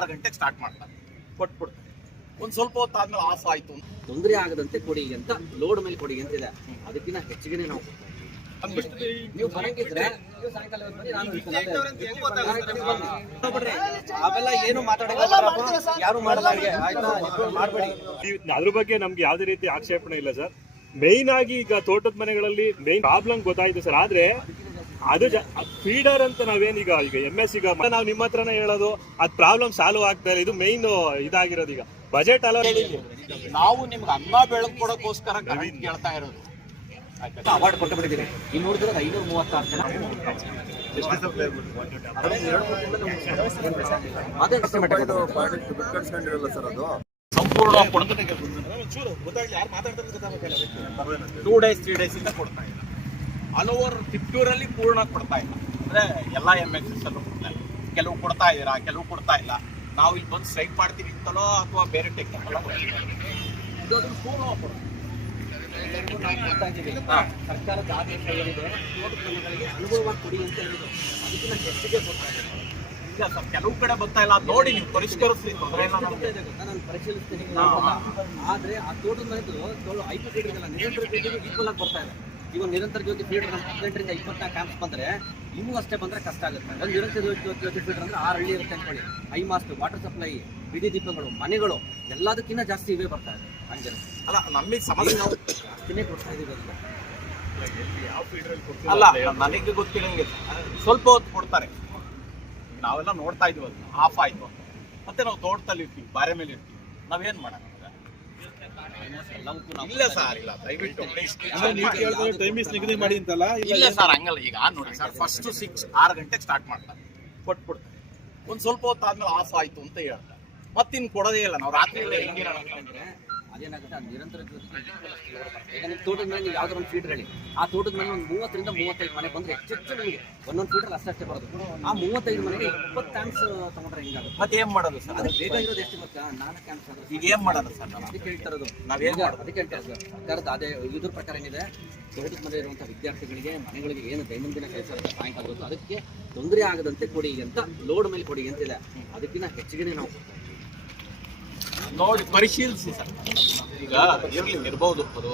ಆರು ಗಂಟೆಗೆ ಸ್ಟಾರ್ಟ್ ಮಾಡ್ತಾರೆ. ಕೊಟ್ಬಿಡ್ತಾರೆ. ಒಂದ್ ಸ್ವಲ್ಪ ಹೊತ್ತು ಆದ್ಮೇಲೆ ಆಫ್ ಆಯ್ತು. ತೊಂದರೆ ಆಗದಂತೆ ಕೊಡಿ ಅಂತ ಲೋಡ್ ಮೇಲೆ ಕೊಡಿ ಅಂತ ಇದೆ. ಅದಕ್ಕಿಂತ ಹೆಚ್ಚಿಗೆ ನಾವು ಬರಂಗಿದ್ರೆ. ಅವೆಲ್ಲ ಏನು ಯಾರು ಆಯ್ತಾ? ಮಾಡ್ಬೇಡಿ. ಅದ್ರ ಬಗ್ಗೆ ನಮ್ಗೆ ಯಾವ್ದೇ ರೀತಿ ಆಕ್ಷೇಪಣೆ ಇಲ್ಲ ಸರ್. ಮೇಯ್ನ್ ಆಗಿ ಈಗ ತೋಟದ ಮನೆಗಳಲ್ಲಿ ಮೇಯ್ನ್ ಪ್ರಾಬ್ಲಮ್ ಗೊತ್ತಾಯ್ತು ಸರ್. ಆದ್ರೆ ಅದು ಫೀಡರ್ ಅಂತ ನಾವೇನೀಗ ಈಗ ಎಂ ಎಸ್ ಈಗ ನಾವು ನಿಮ್ಮ ಹತ್ರನೇ ಹೇಳೋದು ಅದ್ ಪ್ರಾಬ್ಲಮ್ ಸಾಲ್ವ್ ಆಗ್ತಾ ಇಲ್ಲ. ಇದು ಮೈನ್ ಇದಾಗಿರೋದು ಈಗ. ಬಜೆಟ್ ಅಲ್ಲ ನಾವು ನಿಮ್ಗೆ ಅನ್ನ ಬೆಳಕು ಕೊಡೋಕ್ಕೋಸ್ಕರ ಕರೆಂಟ್ ಕೇಳ್ತಾ ಇರೋದು. ಅವಾರ್ಡ್ ಕೊಟ್ಟು ಬಿಟ್ಟಿದ್ದೀರಿ ಇಲ್ಲಿ ನೋಡಿದ್ರೆ ಐನೂರ ಮೂವತ್ತಾರು ಜನ. ಸಂಪೂರ್ಣ ಟೂ ಡೇಸ್ ತ್ರೀ ಡೇಸ್ ಇಂದ ಕೊಡ್ತಾ ಇಲ್ಲ ಆಲ್ ಓವರ್ ತಿಪ್ಪೂರಲ್ಲಿ ಪೂರ್ಣ ಕೊಡ್ತಾ ಇಲ್ಲ. ಅಂದ್ರೆ ಎಲ್ಲ ಎಂ ಎಸ್ ಎಸ್ ಅಲ್ಲೂ ಕೊಡ್ತಾ ಇಲ್ಲ. ಕೆಲವು ಕೊಡ್ತಾ ಇದ್ದೀರಾ ಕೆಲವು ಕೊಡ್ತಾ ಇಲ್ಲ. ನಾವು ಇಲ್ಲಿ ಬಂದು ಸ್ಟ್ರೈಕ್ ಮಾಡ್ತೀವಿ ಅಂತಲೋ ಅಥವಾ ಬೇರೆ ಟೆಕ್ನಿಕ್ ಇದು ಅದನ್ನು ನಾವು ಸರ್ಕಾರದ ಆದೇಶ ಏನಿದೆ ಅನುಗುಣವಾಗಿ ಕೊಡಿ ಅಂತ ಹೇಳಿದ್ರು. ಅದಕ್ಕಿಂತ ಹೆಚ್ಚಿಗೆ ಕೊಡ್ತಾ. ಇಲ್ಲ ಸರ್ ಕೆಲವು ಕಡೆ ಬರ್ತಾ ಇಲ್ಲ. ನೋಡಿ ನೀವು ಪರಿಷ್ಕರಿಸ್ತೀನಿ ತೊಂದರೆ ಇಲ್ಲ? ನಾನು ಪರಿಶೀಲಿಸ್ತೀನಿ. ಆದ್ರೆ ಆ ತೋಟದ ಮನೆದು ಐದು ಫೀಟ್ ನಿರಂತರ ಜ್ಯೋತಿಗೆ ಈಕ್ವಲ್ ಆಗಿ ಬರ್ತಾ ಇದೆ ಒಂದು ನಿರಂತರ ಜ್ಯೋತಿ ಫೀಡರ್ ನಮ್ಮ ಹದಿನೆಂಟರಿಂದ ಇಪ್ಪತ್ನಾಲ್ಕು ಕ್ಯಾಂಪ್ಸ್ ಬಂದರೆ ಇವು ಅಷ್ಟೇ ಬಂದರೆ ಕಷ್ಟ ಆಗುತ್ತೆ. ಒಂದು ನಿರಂತರ ಜ್ಯೋತಿ ಜ್ಯೋತಿ ಫೀಡರ್ ಅಂದರೆ ಆರು ಹಳ್ಳಿ ಇರುತ್ತೆ ಅನ್ಕೊಳ್ಳಿ ಐ ಮಾಸ್ಟ್ ವಾಟರ್ ಸಪ್ಲೈ ಬಿಡಿ ದೀಪಗಳು ಮನೆಗಳು ಎಲ್ಲದಕ್ಕಿಂತ ಜಾಸ್ತಿ ಇವೇ ಬರ್ತಾ ಇದೆ. ಹಂಗೆ. ಅಲ್ಲ ನಮಗೆ ಸಮಸ್ಯೆ ನಾವು ಜಾಸ್ತಿನೇ ಕೊಡ್ತಾ ಇದ್ದೀವಿ. ಅಲ್ಲ ನನಗೆ ಗೊತ್ತಿರಂಗೆ ಸ್ವಲ್ಪ ಹೊತ್ತು ಕೊಡ್ತಾರೆ. ನಾವೆಲ್ಲ ನೋಡ್ತಾ ಇದೀವಿ ಅದು. ಆಫ್ ಆಯಿತು ಮತ್ತೆ ನಾವು ತೋಟದಲ್ಲಿ ಇರ್ತೀವಿ ಬಾರೆ ಮೇಲೆ ಇರ್ತೀವಿ. ನಾವೇನು ಮಾಡೋಣ ಇಲ್ಲ ಸರ್ ಇಲ್ಲ ದಯವಿಟ್ಟು. ಟೈಮಿಂಗ್ಸ್ ನಿಗದಿ ಮಾಡಿ ಅಂತಲ್ಲ ಇಲ್ಲ ಸರ್ ಹಂಗಲ್ಲ ಈಗ ನೋಡಿ ಸರ್ ಫಸ್ಟ್ ಸಿಕ್ಸ್ ಆರು ಗಂಟೆಗೆ ಸ್ಟಾರ್ಟ್ ಮಾಡ್ತಾರೆ. ಕೊಟ್ಬಿಡ್ತಾರೆ. ಒಂದು ಸ್ವಲ್ಪ ಹೊತ್ತು ಆದ್ಮೇಲೆ ಆಫ್ ಆಯ್ತು ಅಂತ ಹೇಳ್ತಾರೆ. ಮತ್ತಿನ್ ಕೊಡೋದೇ ಇಲ್ಲ ನಾವು ರಾತ್ರಿ ಎಲ್ಲ ಹೆಂಗಿರೋಣ ಅದೇನಾಗುತ್ತೆ ನಿರಂತರ ತೋಟದ ಮೇಲೆ ನೀವು ಯಾವ್ದಾರ ಒಂದು ಫೀಡರ್ ಹೇಳಿ ಆ ತೋಟದ ಮೇಲೆ ಒಂದು ಮೂವತ್ತರಿಂದ ಮೂವತ್ತೈದು ಮನೆ ಬಂದ್ರೆ ಹೆಚ್ಚೆಚ್ಚು ನಿಮಗೆ ಒಂದೊಂದು ಫೀಟರ್ ಅಷ್ಟೇ ಬರೋದು. ಆ ಮೂವತ್ತೈದು ಮನೆಗೆ ಇಪ್ಪತ್ತು ಟ್ಯಾಂಕ್ಸ್ ತಗೊಂಡ್ರೆ ಹಿಂಗಾಗುತ್ತೆ? ಮತ್ತೆ ಏನು ಮಾಡೋದು ಸರ್? ಅದಕ್ಕೆ ಇರೋದು ಎಷ್ಟು ಗೊತ್ತಾ? ನಾಲ್ಕು ಟ್ಯಾಂಕ್ಸ್ ಇದು ಈಗ ಏನ್ ಮಾಡೋದು ಸರ್ ನಾವು ಅದಕ್ಕೆ ಹೇಳ್ತಾ ಇರೋದು. ನಾವು ಮಾಡೋದು? ಅದಕ್ಕೆ ಹೇಳ್ತಾ ಇರೋದು. ಸರ್ಕಾರದ ಅದೇ ಇದ್ರ ಪ್ರಕಾರ ಏನಿದೆ? ತೋಟದ ಮನೆ ಇರುವಂಥ ವಿದ್ಯಾರ್ಥಿಗಳಿಗೆ ಮನೆಗಳಿಗೆ ಏನು ದೈನಂದಿನ ಕೆಲಸ ಇರುತ್ತೆ ಸಾಯಂಕಾಲ ಹೊತ್ತು ಅದಕ್ಕೆ ತೊಂದರೆ ಆಗದಂತೆ ಕೊಡಿ ಅಂತ ಲೋಡ್ ಮೇಲೆ ಕೊಡಿ ಅಂತ ಇದೆ. ಅದಕ್ಕಿಂತ ಹೆಚ್ಚಿಗೆ ನಾವು ನೋಡಿ ಪರಿಶೀಲಿಸಿ ಸರ್. ಈಗ ಇರ್ಲಿ ಇರ್ಬೋದು. ಅದು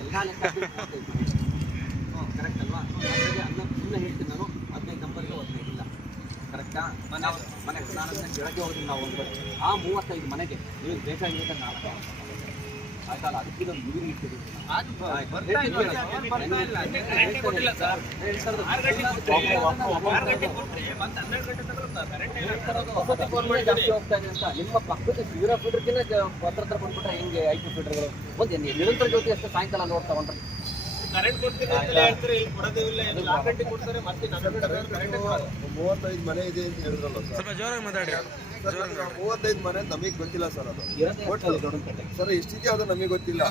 ಎಲ್ಲ ಲೆಕ್ಕ ಕರೆಕ್ಟ್ ಅಲ್ವಾ? ಸುಮ್ಮನೆ ಹೇಳ್ತೀನಿ ನಾನು ಹದಿನೈದು ಕರೆಕ್ಟಾ ಮನೆ ಮನೆ ನಾವು ಆ ಮೂವತ್ತೈದು ಮನೆಗೆ ನೀವು ಬೇಕಾಗಿರೋದು ನಾಲ್ಕು ನಿಮ್ಮ ಪಕ್ಕದ ಜೀರೋ ಫೀಡರ್ಗಿನ ಪತ್ರ ಹತ್ರ ಬಂದ್ಬಿಟ್ರೆ ಹೆಂಗೆ ಐದು ಫೀಡರ್ಗಳು ಒಂದು ನಿರಂತರ ಜ್ಯೋತಿ ಅಷ್ಟೇ ಸಾಯಂಕಾಲ ನೋಡ್ತಾ ತಗೊಂಡ್ರೆ ಮೂವತ್ತೈದು ಮನೆ ಇದೆ ಅಂತ ಹೇಳಿದ್ರಲ್ಲ ಸರ್. ಮೂವತ್ತೈದು ಮನೆ ನಮಗೆ ಗೊತ್ತಿಲ್ಲ ಸರ್ ಅದು. ಸರ್ ಎಷ್ಟಿದೆ ಅದು ನಮಗೆ ಗೊತ್ತಿಲ್ಲ.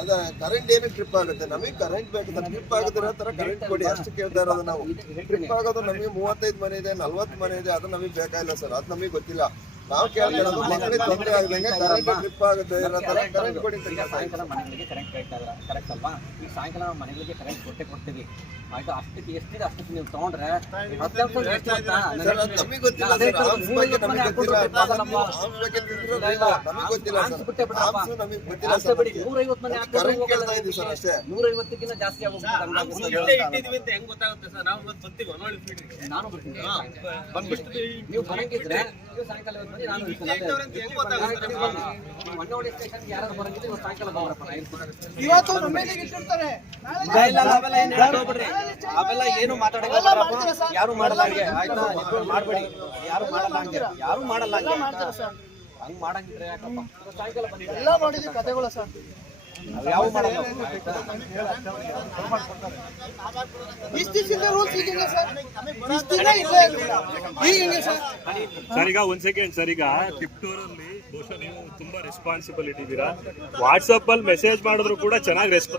ಅದ ಕರೆಂಟ್ ಏನು ಟ್ರಿಪ್ ಆಗುತ್ತೆ ನಮಗೆ ಕರೆಂಟ್ ಬೇಕು ಟ್ರಿಪ್ ಆಗಿದ್ರೆ ತರ ಕರೆಂಟ್ ಕೊಡಿ ಅಷ್ಟು ಕೇಳ್ತಾ ಇರೋದು ನಾವು. ಟ್ರಿಪ್ ಆಗೋದು ನಮಗೆ ಮೂವತ್ತೈದು ಮನೆ ಇದೆ ನಲ್ವತ್ತು ಮನೆ ಇದೆ ಅದು ನಮಗೆ ಬೇಕಾಗಿಲ್ಲ ಸರ್ ಅದು ನಮಗೆ ಗೊತ್ತಿಲ್ಲ. ನಾವು ಕೇಳ್ತಾ ಇರೋದು ಮಕ್ಕಳಿಗೆ ತೊಂದರೆ ಆಗದಂಗೆ ಕರೆಂಟ್ ಟ್ರಿಪ್ ಆಗುತ್ತೆ ಇರೋ ತರ ಕರೆಂಟ್ ಕೊಡಿ. ಅಂತ ಈಗ ಸಾಯಂಕಾಲ ಮನೆಗಳಿಗೆ ಕರೆಂಟ್ ಕೇಳ್ತಾ ಇದ್ರ ಕರೆಕ್ಟ್ ಅಲ್ವಾ? ಈಗ ಸಾಯಂಕಾಲ ನಾವು ಮನೆಗಳಿಗೆ ಕರೆಂಟ್ ಕೊಟ್ಟೆ ಕೊಡ್ತೀವಿ. ಆಯ್ತು ಅಷ್ಟಕ್ಕೆ ಎಷ್ಟಿದೆ ಅಷ್ಟಕ್ಕೆ ನೀವು ತಗೊಂಡ್ರೆ ಇಲ್ಲ, ಇಲ್ಲ, ನೂರೈವತ್ತಕ್ಕಿಂತ ಜಾಸ್ತಿ ಆಗೋಗ್ಬಿಟ್ಟು ನಾನು ಬರ್ತೀನಿ ನೀವು ಬರಂಗಿದ್ರೆ ಸಾಯಂಕಾಲ ಬರಂಗಿದ್ರೆ ಇವತ್ತು ಸಾಯಂಕಾಲ ಬರಪ್ಪ ನಾ ಇರ್ತೀನಿ. ಇವತ್ತು ನಮ್ಮೇಲಿಗೆ ಇಟ್ಟಿರ್ತಾರೆ ಇಲ್ಲ, ಇಲ್ಲ, ಅವೆಲ್ಲ ಏನು ಹೇಳ್ಬಿಡ್ರಿ. ಅವೆಲ್ಲ ಏನು ಮಾತಾಡಲ್ಲ ಯಾರು ಮಾಡಲ್ಲ ಹಂಗೆ. ಆಯ್ತಾ ನೀವು ಮಾಡ್ಬೇಡಿ. ಯಾರು ಮಾಡಲ್ಲ ಹಂಗೆ. ಯಾರು ಮಾಡಲ್ಲ ಹಂಗೆ. ಹಂಗ್ ಮಾಡಂಗಿದ್ರೆ ಯಾಕಪ್ಪ? ಸಾಯಂಕಾಲ ಎಲ್ಲ ಮಾಡಿದ್ವಿ ಕತೆಗಳು ಸರ್. ಸರ್? ಈಗ ಒಂದ್ ಸೆಕೆಂಡ್ ಸರ್ ಈಗ ಟಿಪ್ಟೂರಲ್ಲಿ ಬಹುಶಃ ನೀವು ತುಂಬಾ ರೆಸ್ಪಾನ್ಸಿಬಲ್ ಇದ್ದೀರಾ ವಾಟ್ಸಪ್ ಅಲ್ಲಿ ಮೆಸೇಜ್ ಮಾಡಿದ್ರು ಕೂಡ ಚೆನ್ನಾಗಿ ರೆಸ್ಪ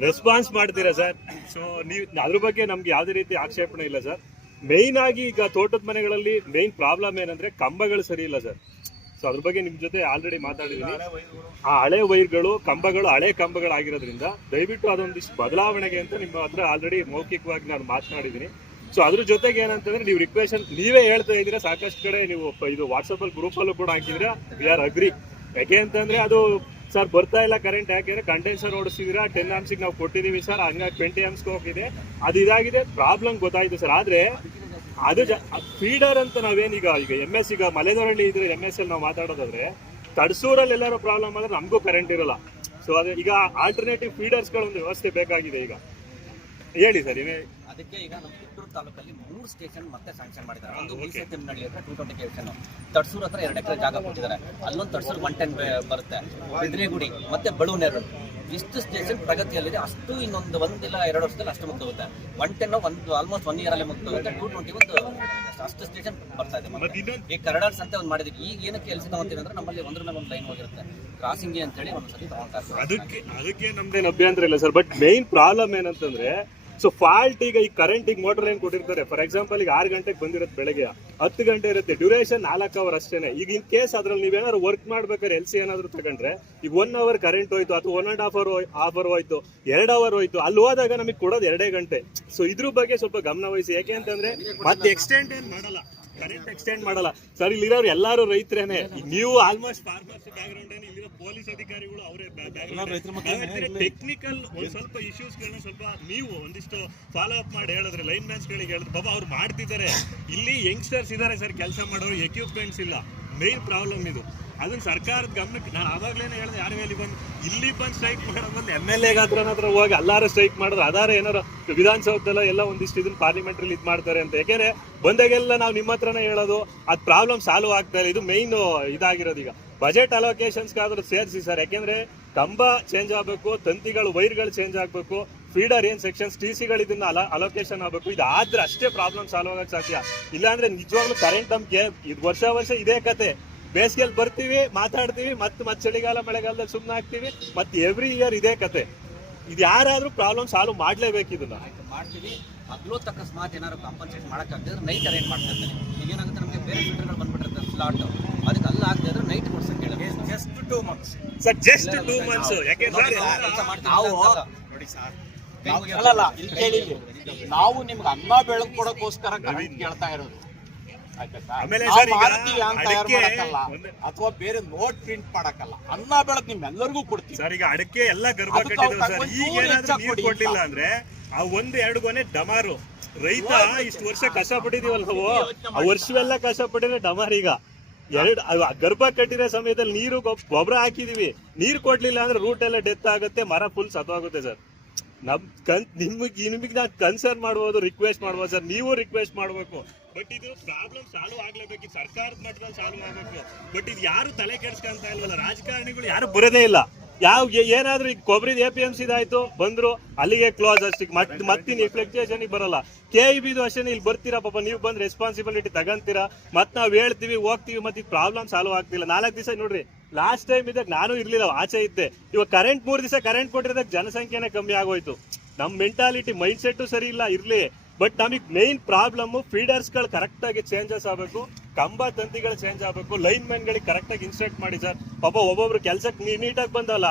ರೆಸ್ಪಾನ್ಸ್ ಮಾಡ್ತೀರಾ ಸರ್? ಸೊ ನೀವು ಅದ್ರ ಬಗ್ಗೆ ನಮ್ಗೆ ಯಾವ್ದೇ ರೀತಿ ಆಕ್ಷೇಪಣೆ ಇಲ್ಲ ಸರ್. ಮೇಯ್ನ್ ಆಗಿ ಈಗ ತೋಟದ ಮನೆಗಳಲ್ಲಿ ಮೇಯ್ನ್ ಪ್ರಾಬ್ಲಮ್ ಏನಂದ್ರೆ ಕಂಬಗಳು ಸರಿ ಇಲ್ಲ ಸರ್. ಸೊ ಅದ್ರ ಬಗ್ಗೆ ನಿಮ್ ಜೊತೆ ಆಲ್ರೆಡಿ ಮಾತಾಡಿದೀನಿ. ಆ ಹಳೆ ವೈರ್ಗಳು ಕಂಬಗಳು ಹಳೆ ಕಂಬಗಳಾಗಿರೋದ್ರಿಂದ ದಯವಿಟ್ಟು ಅದೊಂದಿಷ್ಟು ಬದಲಾವಣೆಗೆ ಅಂತ ನಿಮ್ಮ ಹತ್ರ ಆಲ್ರೆಡಿ ಮೌಖಿಕವಾಗಿ ನಾನು ಮಾತನಾಡಿದ್ದೀನಿ ಸೊ ಅದ್ರ ಜೊತೆಗೆ ಏನಂತಂದ್ರೆ ನೀವು ರಿಕ್ವೆಷನ್ ನೀವೇ ಹೇಳ್ತಾ ಇದ್ದೀರಾ ಸಾಕಷ್ಟು ಕಡೆ ನೀವು ಇದು ವಾಟ್ಸಪ್ ಅಲ್ಲಿ ಗ್ರೂಪ್ ಅಲ್ಲೂ ಕೂಡ ಹಾಕಿದ್ರೆ ವಿ ಆರ್ ಅಗ್ರಿ ಯಾಕೆ ಅಂತಂದ್ರೆ ಅದು ಸರ್ ಬರ್ತಾ ಇಲ್ಲ ಕರೆಂಟ್ ಯಾಕೆಂದ್ರೆ ಕಂಡೆನ್ಸರ್ ಓಡಿಸಿದಿರಾ ಟೆನ್ ಆಮ್ಸಿಗೆ ನಾವು ಕೊಟ್ಟಿದೀವಿ ಸರ್ ಹಂಗಾಗಿ ಟ್ವೆಂಟಿ ಆಮ್ಸ್ಗೆ ಹೋಗಿದೆ ಅದು ಇದಾಗಿದೆ ಪ್ರಾಬ್ಲಮ್ ಗೊತ್ತಾಯ್ತು ಸರ್ ಆದ್ರೆ ಅದು ಫೀಡರ್ ಅಂತ ನಾವೇನೀಗ ಈಗ ಎಂ ಎಸ್ ಈಗ ಮಲೆನಾಡಲ್ಲಿ ಇದ್ರೆ ಎಂ ಎಸ್ ನಾವು ಮಾತಾಡೋದಾದ್ರೆ ತಡ್ಸೂರಲ್ಲಿ ಎಲ್ಲಾರು ಪ್ರಾಬ್ಲಮ್ ಆದ್ರೆ ನಮಗೂ ಕರೆಂಟ್ ಇರಲ್ಲ. ಸೊ ಅದೇ ಈಗ ಆಲ್ಟರ್ನೇಟಿವ್ ಫೀಡರ್ಸ್ಗಳ ಒಂದು ವ್ಯವಸ್ಥೆ ಬೇಕಾಗಿದೆ ಈಗ. ಹೇಳಿ ಸರ್ ಅದಕ್ಕೆ ಈಗ ನಮ್ಮ ತಾಲೂಕಲ್ಲಿ ಮೂರು ಸ್ಟೇಷನ್ ಮತ್ತೆ ಸ್ಯಾಂಕ್ಷನ್ ಮಾಡಿದ್ದಾರೆ. ಒಂದು ಸಿ ಹತ್ರ ಟೂ ಟ್ವೆಂಟಿ ಸ್ಟೇಷನ್ ತಡ್ಸೂರ್ ಹತ್ರ ಎರಡು ಎಕರೆ ಜಾಗ ಕೊಟ್ಟಿದ್ದಾರೆ. ಅಲ್ಲೊಂದು ತಡ್ಸೂರ್ ಒನ್ ಟೆನ್ ಬರುತ್ತೆ. ಬಿದ್ರೆಗುಡಿ ಮತ್ತೆ ಬಳುನೆರಡು ಇಷ್ಟು ಸ್ಟೇಷನ್ ಪ್ರಗತಿಯಲ್ಲಿದೆ. ಅಷ್ಟು ಇನ್ನೊಂದು ಒಂದಿಲ್ಲ ಎರಡು ವರ್ಷದಲ್ಲಿ ಅಷ್ಟು ಮುಗ್ದೋಗುತ್ತೆ. ಒನ್ ಟೆನ್ ಒಂದು ಆಲ್ಮೋಸ್ಟ್ ಒನ್ ಇಯರ್ ಅಲ್ಲಿ ಮುಗ್ದೋಗುತ್ತೆ. ಟೂ ಟ್ವೆಂಟಿ ಒಂದು ಅಷ್ಟು ಸ್ಟೇಷನ್ ಬರ್ತಾ ಇದೆ ಮತ್ತೆ. ಈ ಕರಡರ್ಸ್ ಅಂತ ಒಂದು ಮಾಡಿದ್ವಿ. ಈಗ ಏನಕ್ಕೆ ಕೆಲಸ ತಗೊಂತೀವಿ ಅಂದ್ರೆ ನಮ್ಮಲ್ಲಿ ಒಂದ್ರ ಮೇಲೆ ಒಂದು ಲೈನ್ ಹೋಗಿರುತ್ತೆ. ಕ್ರಾಸಿಂಗ್ ಅಂತ ಹೇಳಿ ಒಂದ್ಸತಿ ತಗೊಂತಾರೆ. ಅದಕ್ಕೆ ಅದಕ್ಕೆ ನಮ್ದೇನು ಅಭ್ಯಂತರ ಇಲ್ಲ ಸರ್. ಬಟ್ ಮೇನ್ ಪ್ರಾಬ್ಲಮ್ ಏನಂತಂದ್ರೆ ಸೊ ಫಾಲ್ಟ್ ಈಗ ಈ ಕರೆಂಟ್ ಈಗ ಮೋಟರ್ ಲೈನ್ ಕೊಟ್ಟಿರ್ತಾರೆ? ಫಾರ್ ಎಕ್ಸಾಂಪಲ್ ಈಗ ಆರು ಗಂಟೆಗೆ ಬಂದಿರುತ್ತೆ ಬೆಳಗ್ಗೆ. ಹತ್ತು ಗಂಟೆ ಇರುತ್ತೆ. ಡ್ಯೂರೇಷನ್ ನಾಲ್ಕು ಅವರ್ ಅಷ್ಟೇನೆ. ಈಗ ಇನ್ ಕೇಸ್ ಅದ್ರಲ್ಲಿ ನೀವೇನಾದ್ರು ವರ್ಕ್ ಮಾಡ್ಬೇಕಾದ್ರೆ ಎಲ್ ಸಿ ಏನಾದ್ರು ತಗೊಂಡ್ರೆ, ಈಗ ಒನ್ ಅವರ್ ಕರೆಂಟ್ ಹೋಯ್ತು ಅಥವಾ one and half hour hour ಹೋಯ್ತು, ಎರಡು ಅವರ್ ಹೋಯ್ತು, ಅಲ್ಲಿ ಹೋದಾಗ ನಮಗೆ ಕೊಡೋದು ಎರಡೇ ಗಂಟೆ. ಸೊ ಇದ್ರ ಬಗ್ಗೆ ಸ್ವಲ್ಪ ಗಮನ ವಹಿಸಿ ಯಾಕೆ ಅಂತಂದ್ರೆ, ಮತ್ತೆ ಎಕ್ಸ್ಟೆಂಡ್ ಏನ್ ಮಾಡಲ್ಲ. ಕರೆಂಟ್ ಎಕ್ಸ್ಟೆಂಡ್ ಮಾಡಲ್ಲ. ಸರ್ ಇಲ್ಲಿರೋರು ಎಲ್ಲಾರು ರೈತರೇನೆ. ನೀವು ಆಲ್ಮೋಸ್ಟ್ ಫಾರ್ಮರ್ಸ್ ಬ್ಯಾಕ್ಗ್ರೌಂಡ್ ಏನು ಇಲ್ಲಿರೋ ಪೊಲೀಸ್ ಅಧಿಕಾರಿಗಳು ಅವರೇ ಟೆಕ್ನಿಕಲ್ ಒಂದ್ ಸ್ವಲ್ಪ ಇಶ್ಯೂಸ್ ಗಳನ್ನ ಸ್ವಲ್ಪ ನೀವು ಒಂದಿಷ್ಟು ಫಾಲೋ ಅಪ್ ಮಾಡಿ ಹೇಳಿದ್ರೆ ಲೈನ್ ಮ್ಯಾನ್ಸ್ ಗಳಿಗೆ ಹೇಳಿದ್ರೆ ಬಾಬಾ ಅವ್ರು ಮಾಡ್ತಿದ್ದಾರೆ. ಇಲ್ಲಿ ಯಂಗ್ಸ್ಟರ್ಸ್ ಇದಾರೆ ಸರ್ ಕೆಲಸ ಮಾಡೋರು ಎಕ್ವಿಪ್ಮೆಂಟ್ಸ್ ಇಲ್ಲ. ಮೇನ್ ಪ್ರಾಬ್ಲಮ್ ಇದು. ಅದನ್ನ ಸರ್ಕಾರದ ಗಮನಕ್ಕೆ ನಾನು ಅವಾಗ್ಲೇನೆ ಹೇಳಿದೆ, ಯಾರು ಮೇಲೆ ಬಂದು ಇಲ್ಲಿ ಬಂದು ಸ್ಟ್ರೈಕ್ ಮಾಡೋ ಬಂದು ಎಂ ಎಲ್ ಎ ಹತ್ರ ಹೋಗಿ ಎಲ್ಲಾರು ಸ್ಟ್ರೈಕ್ ಮಾಡಿದ್ರೆ ಅದಾರ ಏನಾರ ವಿಧಾನಸೌಧದಲ್ಲ ಎಲ್ಲ ಒಂದಿಷ್ಟು ಇದನ್ನ ಅಲ್ಲಿ ಇದು ಮಾಡ್ತಾರೆ ಅಂತ. ಯಾಕೆಂದ್ರೆ ಬಂದಾಗೆಲ್ಲ ನಾವು ನಿಮ್ಮ ಹತ್ರನೇ ಹೇಳೋದು, ಅದು ಪ್ರಾಬ್ಲಮ್ ಸಾಲ್ವ್ ಆಗ್ತಾ ಇಲ್ಲ. ಇದು ಮೈನ್ ಇದಾಗಿರೋದು ಈಗ. ಬಜೆಟ್ ಅಲೋಕೇಶನ್ಸ್ಗಾದ್ರೂ ಸೇರಿಸಿ ಸರ್ ಯಾಕೆಂದ್ರೆ ಕಂಬ ಚೇಂಜ್ ಆಗಬೇಕು, ತಂತಿಗಳು ವೈರ್ಗಳು ಚೇಂಜ್ ಆಗಬೇಕು. ಫೀಡರ್ ಏನ್ ಸೆಕ್ಷನ್ಸ್ ಟಿ ಸಿಗಳು ಇದನ್ನ ಅಲ ಅಲೋಕೇಶನ್ ಆಗಬೇಕು. ಇದಾದ್ರೆ ಅಷ್ಟೇ ಪ್ರಾಬ್ಲಮ್ ಸಾಲ್ವ್ ಆಗಕ್ಕೆ ಸಾಧ್ಯ. ಇಲ್ಲಾಂದ್ರೆ ನಿಜವಾಗ್ಲೂ ಕರೆಂಟ್ ನಮ್ಗೆ ಇದು ವರ್ಷ ವರ್ಷ ಇದೇ ಕತೆ. ಬೇಸಿಗೆಯಲ್ಲಿ ಬರ್ತೀವಿ ಮಾತಾಡ್ತೀವಿ ಮತ್ತೆ ಮತ್ತೆ ಚಳಿಗಾಲ ಮಳೆಗಾಲದಲ್ಲಿ ಸುಮ್ಮನೆ ಆಗ್ತೀವಿ ಮತ್ತೆ ಎವ್ರಿ ಇಯರ್ ಇದೇ ಕತೆ. ಇದು ಯಾರಾದ್ರೂ ಪ್ರಾಬ್ಲಮ್ ಸಾಲ್ವ್ ಮಾಡ್ಲೇಬೇಕು ಇದನ್ನ. ಆಯ್ತು ಮಾಡ್ತೀವಿ. ಹಗ್ಲೋ ತಕಸ್ಮಾತ್ ಏನಾದ್ರು ಕಾಂಪನ್ಸೇಟ್ ಮಾಡೋಕ್ಕಾಗದಿದ್ರೆ ನೈಟ್ ಅರೇಂಜ್ ಮಾಡ್ತಾ ಇರ್ತೀನಿ. ಈಗ ಏನಾಗುತ್ತೆ ನಮಗೆ ಬೇರೆ ಫಿಲ್ಟರ್ಗಳು ಬಂದ್ಬಿಟ್ಟಿರ್ತಾರೆ ಸ್ಲಾಟ್ ಅದಕ್ಕೆ ಅಲ್ಲ ಆಗದೆ ಇದ್ರೆ night ಕೊಡ್ಸಕ್ಕೆ just two months sir? Just two months ಯಾಕೆಂದ್ರೆ ನಾವು ನೋಡಿ ಸರ್. ಅಲ್ಲಲ್ಲ ಇಲ್ಲಿ ಕೇಳಿ. ನಾವು ನಿಮ್ಗೆ ಅನ್ನ ಬೆಳಕು ಕೊಡೋಕ್ಕೋಸ್ಕರ ಕರೆಂಟ್ ಕೇಳ್ತಾ ಇರೋದು. ಅಥವಾ ಬೇರೆ ನೋಟ್ ಪ್ರಿಂಟ್ ಮಾಡಕ್ಕಲ್ಲ. ಅನ್ನ ಬೆಳಕು ನಿಮ್ಮೆಲ್ಲರಿಗೂ ಕೊಡ್ತೀವಿ. ಸರ್ ಈಗ ಅಡಕೆ ಎಲ್ಲ ಗರ್ಭ ಕಟ್ಟಿದ್ರು ಸರ್ ಈಗ ಏನಾದ್ರೂ ನೀರು ಕೊಡ್ಲಿಲ್ಲ ಅಂದ್ರೆ ಆ ಒಂದ್ ಎರಡು ಗೊನೆ ಡಮಾರು. ರೈತ ಇಷ್ಟು ವರ್ಷ ಕಷ್ಟ ಪಟ್ಟಿದೀವಲ್ಲ ನಾವು ಆ ವರ್ಷವೆಲ್ಲ ಕಷ್ಟ ಪಟ್ಟಿದ್ರೆ ಡಮಾರ್ ಈಗ. ಎರಡು ಗರ್ಭ ಕಟ್ಟಿರೋ ಸಮಯದಲ್ಲಿ ನೀರು ಗೊಬ್- ಗೊಬ್ಬರ ಹಾಕಿದೀವಿ. ನೀರು ಕೊಡ್ಲಿಲ್ಲ ಅಂದ್ರೆ ರೂಟ್ ಎಲ್ಲ ಡೆತ್ ಆಗುತ್ತೆ ಮರ ಫುಲ್ ಸತ್ವಾಗುತ್ತೆ ಸರ್. ನಮ್ ಕನ್ ನಿಮಗೆ ನಿಮಗೆ ನಾನು ಕನ್ಸರ್ನ್ ಮಾಡ್ಬೋದು ರಿಕ್ವೆಸ್ಟ್ ಮಾಡ್ಬೋದು ಸರ್. ನೀವು ರಿಕ್ವೆಸ್ಟ್ ಮಾಡ್ಬೇಕು. ಬಟ್ ಇದು ಪ್ರಾಬ್ಲಮ್ ಸಾಲ್ವ್ ಆಗ್ಲೇಬೇಕು. ಸರ್ಕಾರದ ಮಟ್ಟದಲ್ಲಿ ಸಾಲ್ವ್ ಆಗ್ಬೇಕು ಬಟ್ ಇದು ಯಾರು ತಲೆ ಕೆಡ್ಸ್ಕೊಂತ ಇಲ್ವಲ್ಲ? ರಾಜಕಾರಣಿಗಳು ಯಾರು ಬರೋದೇ ಇಲ್ಲ. ಯಾವ ಏನಾದ್ರೂ ಈಗ ಕೊಬ್ಬರಿ ಎ ಪಿ ಎಂ ಇದಾಯ್ತು ಬಂದ್ರು, ಅಲ್ಲಿಗೆ ಕ್ಲೋಸ್ ಅಷ್ಟಿಗೆ ಮತ್ತೆ ಮತ್ತಿನ ಫ್ಲಕ್ಚುಯೇಷನ್ ಬರಲ್ಲ. ಕೆ ಇ ಬಿದು ಅಷ್ಟೇ ಇಲ್ಲಿ ಬರ್ತೀರಾ ಪಾಪ? ನೀವು ಬಂದು ರೆಸ್ಪಾನ್ಸಿಬಿಲಿಟಿ ತಗಂತೀರಾ? ಮತ್ತೆ ನಾವು ಹೇಳ್ತೀವಿ, ಹೋಗ್ತೀವಿ ಮತ್ತೆ ಪ್ರಾಬ್ಲಮ್ ಸಾಲ್ವ್ ಆಗ್ತಿಲ್ಲ. ನಾಲ್ಕು ದಿವಸ ನೋಡ್ರಿ ಲಾಸ್ಟ್ ಟೈಮ್ ಇದ್ದಾಗ ನಾನು ಇರ್ಲಿಲ್ಲ, ಆಚೆ ಇದ್ದೆ. ಇವಾಗ ಕರೆಂಟ್ ಮೂರು ದಿವಸ ಕರೆಂಟ್ ಕೊಟ್ಟಿರೋದಕ್ಕೆ ಜನಸಂಖ್ಯೆನೇ ಕಮ್ಮಿ ಆಗೋಯ್ತು. ನಮ್ಮ ಮೆಂಟಾಲಿಟಿ ಮೈಂಡ್ ಸೆಟ್ ಸರಿ ಇಲ್ಲ, ಇರ್ಲಿ. ಬಟ್ ನಮಗೆ ಮೇನ್ ಪ್ರಾಬ್ಲಮ್ ಫೀಡರ್ಸ್ಗಳು ಕರೆಕ್ಟಾಗಿ ಚೇಂಜಸ್ ಆಗಬೇಕು, ಕಂಬ ತಂತಿಗಳು ಚೇಂಜ್ ಆಗಬೇಕು ಲೈನ್ ಮ್ಯಾನ್ಗಳಿಗೆ ಕರೆಕ್ಟಾಗಿ ಇನ್ಸ್ಟ್ರಕ್ಟ್ ಮಾಡಿ ಸರ್. ಪಾಪ ಒಬ್ಬೊಬ್ರು ಕೆಲ್ಸಕ್ಕೆ ನೀಟಾಗಿ ಬಂದಲ್ಲ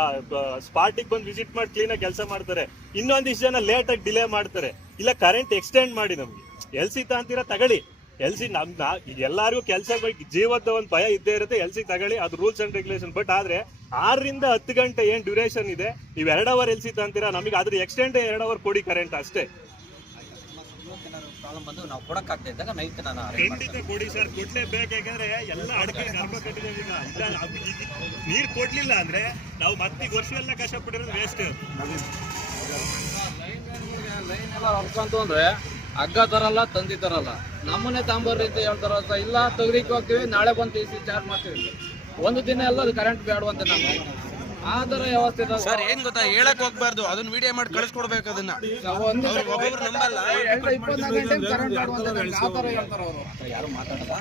ಸ್ಪಾಟಿಗೆ ಬಂದು ವಿಸಿಟ್ ಮಾಡಿ ಕ್ಲೀನಾಗಿ ಕೆಲಸ ಮಾಡ್ತಾರೆ. ಇನ್ನೊಂದಿಷ್ಟು ಜನ ಲೇಟಾಗಿ ಡಿಲೇ ಮಾಡ್ತಾರೆ. ಇಲ್ಲ ಕರೆಂಟ್ ಎಕ್ಸ್ಟೆಂಡ್ ಮಾಡಿ ನಮ್ಗೆ. ಎಲ್ ಸಿ ಅಂತೀರಾ, ತಗೊಳ್ಳಿ. ಎಲ್ ಸಿ ನಮ್ ಎಲ್ಲಾರಿಗೂ ಕೆಲ್ಸ ಬೈಕ್. ಜೀವದ ಒಂದು ಭಯ ಇದ್ದೇ ಇರುತ್ತೆ. ಎಲ್ ಸಿ ತಗೊಳ್ಳಿ. ಅದು ರೂಲ್ಸ್ ಅಂಡ್ ರೆಗ್ಯುಲೇಷನ್. ಬಟ್ ಆದ್ರೆ ಆರರಿಂದ ಹತ್ತು ಗಂಟೆ ಏನ್ ಡ್ಯೂರೇಷನ್ ಇದೆ? ನೀವು ಎರಡು ಅವರ್ ಎಲ್ ಸಿ ಅಂತೀರಾ ನಮಗೆ ಅದ್ರ ಎಕ್ಸ್ಟೆಂಡ್ ಎರಡು ಅವರ್ ಕೊಡಿ ಕರೆಂಟ್ ಅಷ್ಟೇ. ಖಂಡಿತ ಕೊಡಿ ಸರ್. ಕೊಡ್ಲೇಬೇಕು ಯಾಕಂದ್ರೆ ಎಲ್ಲ ಅಡಿಕೆ ಗರ್ಭ ಕಟ್ಟಿದೆ ಈಗ. ಇಲ್ಲ ನೀರ್ ಕೊಡ್ಲಿಲ್ಲ ಅಂದ್ರೆ ನಾವು ಮತ್ತೆ ವರ್ಷ ವರ್ಷವೆಲ್ಲ ಕಷ್ಟಪಟ್ಟಿರೋದು ವೇಸ್ಟ್ ಲೈನ್ ಎಲ್ಲ ಅಂದ್ರೆ ಹಗ್ಗ ತರಲ್ಲ ತಂದಿ ತರಲ್ಲ. ನಮ್ಮನ್ನೇ ತಾಂಬರ್ರಿ ಅಂತ ಹೇಳ್ತಾರ ಅಂತ ಇಲ್ಲ ತೆಗ್ದಿಕ್ ಹೋಗ್ತೀವಿ ನಾಳೆ ಬಂದು ಟಿ ಸಿ ಚಾರ್ಜ್ ಮಾಡ್ತೀವಿ. ಒಂದು ದಿನ ಎಲ್ಲ ಅದು ಕರೆಂಟ್ ಬೇಡವಂತೆ ನಾನು ಆ ಥರ ವ್ಯವಸ್ಥೆ. ಸರ್ ಏನ್ ಗೊತ್ತಾ? ಹೇಳಕ್ ಹೋಗ್ಬಾರ್ದು. ಅದನ್ನ ವಿಡಿಯೋ ಮಾಡಿ ಕಳಿಸ್ಕೊಡ್ಬೇಕು ಅದನ್ನ. ನಾವು ಒಂದು ಅವ್ರು ಒಬ್ಬೊಬ್ರು ನಂಬಲ್ಲ. ಎರಡು ಇಪ್ಪತ್ನಾಲ್ಕು ಗಂಟೆ ಕರೆಂಟ್ ಬೇಡವಂತೆ ನಮ್ಗೆ. ಆ ಥರ ಹೇಳ್ತಾರ ಅವರು. ಯಾರು ಮಾತಾಡಲ್ಲ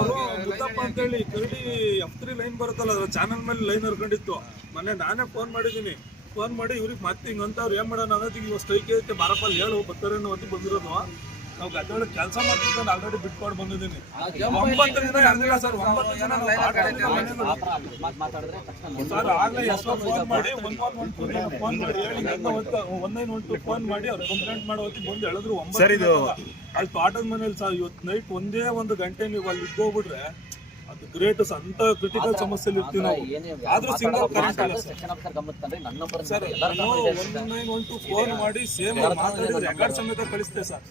ಅವರು ಮುತ್ತಪ್ಪ ಅಂತೇಳಿ ಕರಡಿ ಎಫ್ ತ್ರೀ ಲೈನ್ ಬರುತ್ತಲ್ಲ ಅದ್ರ ಚಾನಲ್ ಮೇಲೆ ಲೈನ್ ಹರ್ಕೊಂಡಿತ್ತು. ಮೊನ್ನೆ ನಾನೇ ಫೋನ್ ಮಾಡಿದ್ದೀನಿ. ಫೋನ್ ಮಾಡಿ ಇವ್ರಿಗೆ ಮತ್ತೆ ಹಿಂಗಂತವ್ರು ಏನ್ ಮಾಡೋಣ? ಅನ್ನೋದು ಇವಾಗ ಸ್ಟ್ರೈಕ್ ಐತೆ ಬಾರಪ್ಪ ಅಲ್ಲಿ ಹೇಳು ಅನ್ನೋ ಅಂತ ಬಂದಿರೋದು. ನಾವು ಗದ್ದೆಯೊಳಗೆ ಕೆಲಸ ಮಾಡ್ತಿದ್ದು ಆಲ್ರೆಡಿ ಬಿಟ್ಕೊಂಡು ಬಂದಿದ್ದೀನಿ. ಒಂಬತ್ತು ದಿನ ಎರಡಿಲ್ಲ ಸರ್ ಒಂಬತ್ತು ಜನ ಸರ್ ಆಗ್ಲೇ ಎಷ್ಟೋ ಫೋನ್ ಮಾಡಿ one one one two phone ಮಾಡಿ ಹೇಳಿ ಅಂತ ನೈನ್ ಒನ್ ಟು ಫೋನ್ ಮಾಡಿ ಅವ್ರು ಕಂಪ್ಲೇಂಟ್ ಮಾಡೋ ಹೊತ್ತಿಗೆ ಬಂದು ಹೇಳಿದ್ರು ಒಂಬತ್ತು ಸರ್, ಇದು- ದಿನ ಅಲ್ಲಿ ತೋಟದ ಮನೇಲಿ ಸರ್ ಇವತ್ತು ನೈಟ್ ಒಂದೇ ಒಂದು ಗಂಟೆ ನೀವು ಅಲ್ಲಿ ಇದ್ದೋಗ್ಬಿಟ್ರೆ ಗ್ರೇಟ್ ಅಂತ ಕ್ರಿಟಿಕಲ್ ಸಮಸ್ಯೆಲಿ ಇರ್ತೀವಿ ನಾವು. ಆದ್ರೂ ಸಿಂಗಲ್ ಕರೆಂಟ್ ಇಲ್ಲ ಸರ್. ಸೆಕ್ಷನ್ ಗಮನಕ್ಕೆ ತಂದ್ರೆ ನನ್ನ number sir one nine one two phone ಮಾಡಿ ಸೇಮ್ ಮಾತಾಡಿ ರೆಕಾರ್ಡ್ ಸಮೇತ ಕಳಿಸ್ತೇವೆ ಸರ್.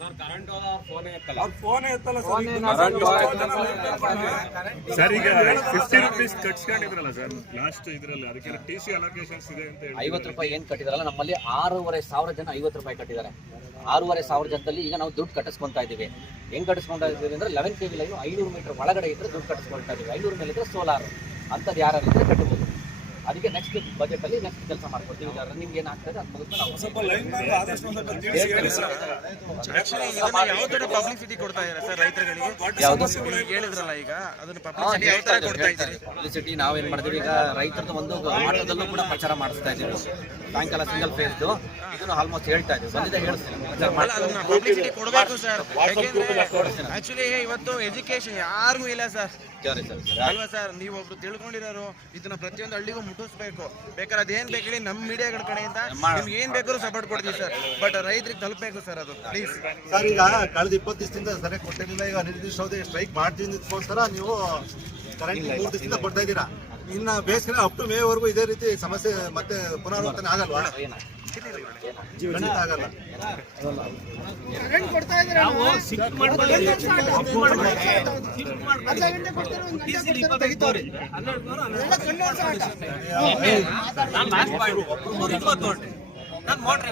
ಅವ್ರ ಫೋನೇ ಎತ್ತಲ್ಲ. ಸರ್ ಈಗ ಸರ್ ಈಗ ಫಿಫ್ಟಿ ರುಪೀಸ್ ಕಟ್ಸ್ಕೊಂಡಿದ್ರಲ್ಲ ಸರ್ ಲಾಸ್ಟ್ ಇದ್ರಲ್ಲಿ ಅದಕ್ಕೆ ಟಿ ಸಿ ಅಲೋಕೇಶನ್ಸ್ ಇದೆ ಅಂತ ಹೇಳಿ ಐವತ್ತು ರೂಪಾಯಿ ಏನ್ ಕಟ್ಟಿದಾರಲ್ಲ ನಮ್ಮಲ್ಲಿ ಆರೂವರೆ ಸಾವಿರ ಜನ ಐವತ್ತು ರೂಪಾಯಿ ಕಟ್ಟಿದ್ದಾರೆ. ಆರೂವರೆ ಸಾವಿರ ಜನದಲ್ಲಿ ಈಗ ನಾವು ದುಡ್ಡು ಕಟ್ಟಿಸ್ಕೊತಾ ಇದೀವಿ ಹೆಂಗ್ ಕಟ್ಟಿಸ್ಕೊಂತ ಇದೀವಿ ಅಂದ್ರೆ ಲೆವೆನ್ ಕೆ ವಿ ಲೈನ್ ಐನೂರು ಮೀಟರ್ ಒಳಗಡೆ ಇದ್ರೆ ದುಡ್ಡು ಕಟ್ಟಿಸ್ಕೊಳ್ತಾ ಇದೀವಿ ಐನೂರು ಮೇಲೆ ಇದ್ರೆ ಸೋಲಾರ್. ಅಂಥದ್ದು ಯಾರು ಇದ್ರೆ ಕಟ್ಟಬಹುದು ಅದಕ್ಕೆ ನೆಕ್ಸ್ಟ್ ಬಜೆಟ್ ಅಲ್ಲಿ ನೆಕ್ಸ್ಟ್ ಕೆಲಸ ಮಾಡ್ಕೊಡ್ತೀವಿ. ನಿಮ್ಗೆ ಏನಾಗ್ತದೆ ಅದು ಮುಗಿದು ನಾವು ಸ್ವಲ್ಪ ಲೈನ್ ಮ್ಯಾನ್ ಆದಷ್ಟು ಒಂದು ತಿಳಿಸಿ ಹೇಳಿ ಸರ್. ಇದನ್ನ ಯಾವ ತರ ಪಬ್ಲಿಸಿಟಿ ಕೊಡ್ತಾ ಇದ್ದಾರೆ ಸರ್ ರೈತರುಗಳಿಗೆ? ಈಗ ಹೇಳಿದ್ರಲ್ಲ ಈಗ. ಅದನ್ನ ಪಬ್ಲಿಸಿಟಿ ಯಾವ ತರ ಕೊಡ್ತಾ ಇದ್ದೀರಿ. ಪಬ್ಲಿಸಿಟಿ ನಾವೇನ್ ಮಾಡ್ತೀವಿ? ಈಗ ರೈತರದ್ದು ಒಂದು ಆಟದಲ್ಲೂ ಕೂಡ ಪ್ರಚಾರ ಮಾಡಿಸ್ತಾ ಇದ್ದೀವಿ. ಸಾಯಂಕಾಲ ಸಿಂಗಲ್ ಫೇಸ್ ಇದನ್ನು ಆಲ್ಮೋಸ್ಟ್ ಹೇಳ್ತಾ ಇದ್ದೀವಿ. ಬಂದಿದೆ ಹೇಳ್ತೀನಿ. ಅಲ್ಲ ಅದನ್ನ ಪಬ್ಲಿಸಿಟಿ ಕೊಡಬೇಕು ಸರ್. ಆಕ್ಚುಲಿ ಇವತ್ತು ಎಜುಕೇಶನ್ ಯಾರಿಗೂ ಇಲ್ಲ ಸರ್. ಸರಿ ಸರಿ ಸರಿ ಅಲ್ವಾ ಸರ್? ನೀವು ಒಬ್ರು ತಿಳ್ಕೊಂಡಿರೋರು ಇದನ್ನ ಪ್ರತಿಯೊಂದು ಹಳ್ಳಿಗೂ ಮುಟ್ಟಿಸ್ಬೇಕು. ಬೇಕಾದ್ರೆ ಅದೇನ್ ಬೇಕು ಹೇಳಿ ನಮ್ಮ ಮೀಡಿಯಾಗಳ ಕಡೆಯಿಂದ ನಿಮ್ಗೆ ಏನ್ ಬೇಕಾದ್ರೂ ಸಪೋರ್ಟ್ ಕೊಡ್ತೀವಿ ಸರ್. ಬಟ್ ರೈತರಿಗೆ ತಲುಪಬೇಕು ಸರ್ ಅದು. ಪ್ಲೀಸ್ ಸರ್ ಈಗ ಕಳೆದ ಇಪ್ಪತ್ತು ದಿವಸದಿಂದ ಸರಿಯಾಗಿ ಕೊಟ್ಟಿರಲಿಲ್ಲ. ಈಗ ನಿರ್ದಿಷ್ಟ ಅವಧಿ ಸ್ಟ್ರೈಕ್ ಮಾಡ್ತೀನಿ ಅಂದ್ಕೋಸ್ಕರ ನೀವು ಕರೆಂಟ್ ಮೂರು ದಿವಸದಿಂದ ಕೊಡ್ತಾ ಇದ್ದೀರಾ? ಇನ್ನ ಬೇಸಿಗೆ ಅಪ್ ಟು ಮೇ ವರೆಗೂ ಇದೇ ರೀತಿ ಸಮಸ್ಯೆ ಮತ್ತೆ ಪುನರಾವರ್ತನೆ ಆಗಲ್ವಾ? ಆಗಲ್ಲ. ನಾನು ಮೋಟ್ರಿ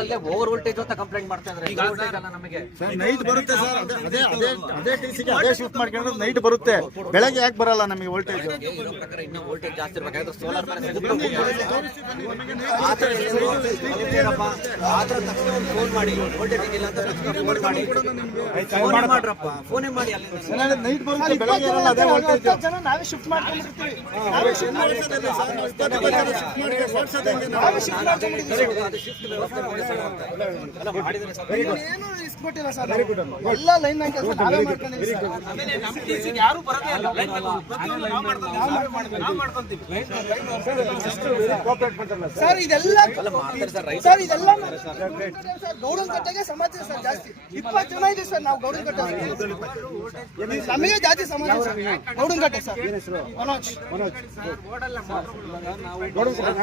ಅಲ್ಲೇ ಓವರ್ ವೋಲ್ಟೇಜ್ ಅಂತ ಕಂಪ್ಲೇಂಟ್ ಮಾಡ್ತಾ ಇದ್ದಾರೆ. ನಮಗೆ. ನೈಟ್ ಬರುತ್ತೆ ಸರ್. ಅದೇ ಅದೇ ಅದೇ ಟಿಸಿಗೆ ಅದೇ ಶಿಫ್ಟ್ ಮಾಡ್ಕೊಂಡ್ರೆ ನೈಟ್ ಬರುತ್ತೆ. ಬೆಳಗ್ಗೆ ಯಾಕೆ ಬರಲ್ಲ ನಮಗೆ ವೋಲ್ಟೇಜ್ ಪ್ರಕಾರ ಇನ್ನೂ ವೋಲ್ಟೇಜ್ ಜಾಸ್ತಿ ಇರಬೇಕಾದ್ರೆ ಸೋಲಾರ್ ಫೋನ್ ಮಾಡಿ. ವೋಲ್ಟೇಜ್ ಇಲ್ಲ ಅಂತ ಫೋನ್ ಮಾಡಿ. ಫೋನ್ ಮಾಡ್ರಪ್ಪ. ಫೋನೇ ಮಾಡಿ ಅಲ್ಲಿ? ನೈಟ್ ಬರುತ್ತೆ. ಬೆಳಗ್ಗೆ ಇರಲ್ಲ ಅದೇ ವೋಲ್ಟೇಜ್ ಜನ ನಾವೇ ಶಿಫ್ಟ್ ಮಾಡ್ಕೊಂಡಿರ್ತೀವಿ ನಾವೇ ಶಿಫ್ಟ್ ನಾವೇ ಶಿಫ್ಟ್ ಮಾಡ್ಕೊಂಡಿರ್ತೀವಿ ಅದು ಶಿಫ್ಟ್ ವ್ಯವಸ್ಥೆ ಮಾಡಿ. ಮಾಡಿದ್ರೆ ಸರ್. ಎಲ್ಲ ಲೈನ್ ಮ್ಯಾನ್ ಕೆಲಸ ನಾವೇ ಮಾಡ್ಕೊಂಡಿದ್ದೀವಿ ಸರ್. ಆಮೇಲೆ ನಮ್ಮ ಟಿಸಿಗೆ ಯಾರು ಬರೋದೇ ಇಲ್ಲ. ಲೈನ್ ಪ್ರತಿಯೊಂದು ನಾವು ಮಾಡ್ಕೊಂತೀವಿ. ನಾವು ಮಾಡ್ಕೊಂತೀವಿ. ಸರ್ ಇದೆಲ್ಲ ಸರ್ ಸರ್ ಇದೆಲ್ಲ ಗೌಡನ್ ಕಟ್ಟೆಗೆ ಸಮಾಜ ಸರ್ ಜಾಸ್ತಿ. ಇಪ್ಪತ್ತು ಜನ ಇದೆ ಸರ್ ನಾವು ಗೌಡನ್ ಕಟ್ಟೆ ನಮಗೆ ಜಾತಿ ಸಮಾಜ ಸರ್. ಗೌಡನ್ ಕಟ್ಟೆ ಸರ್. ಮನೋಜ್.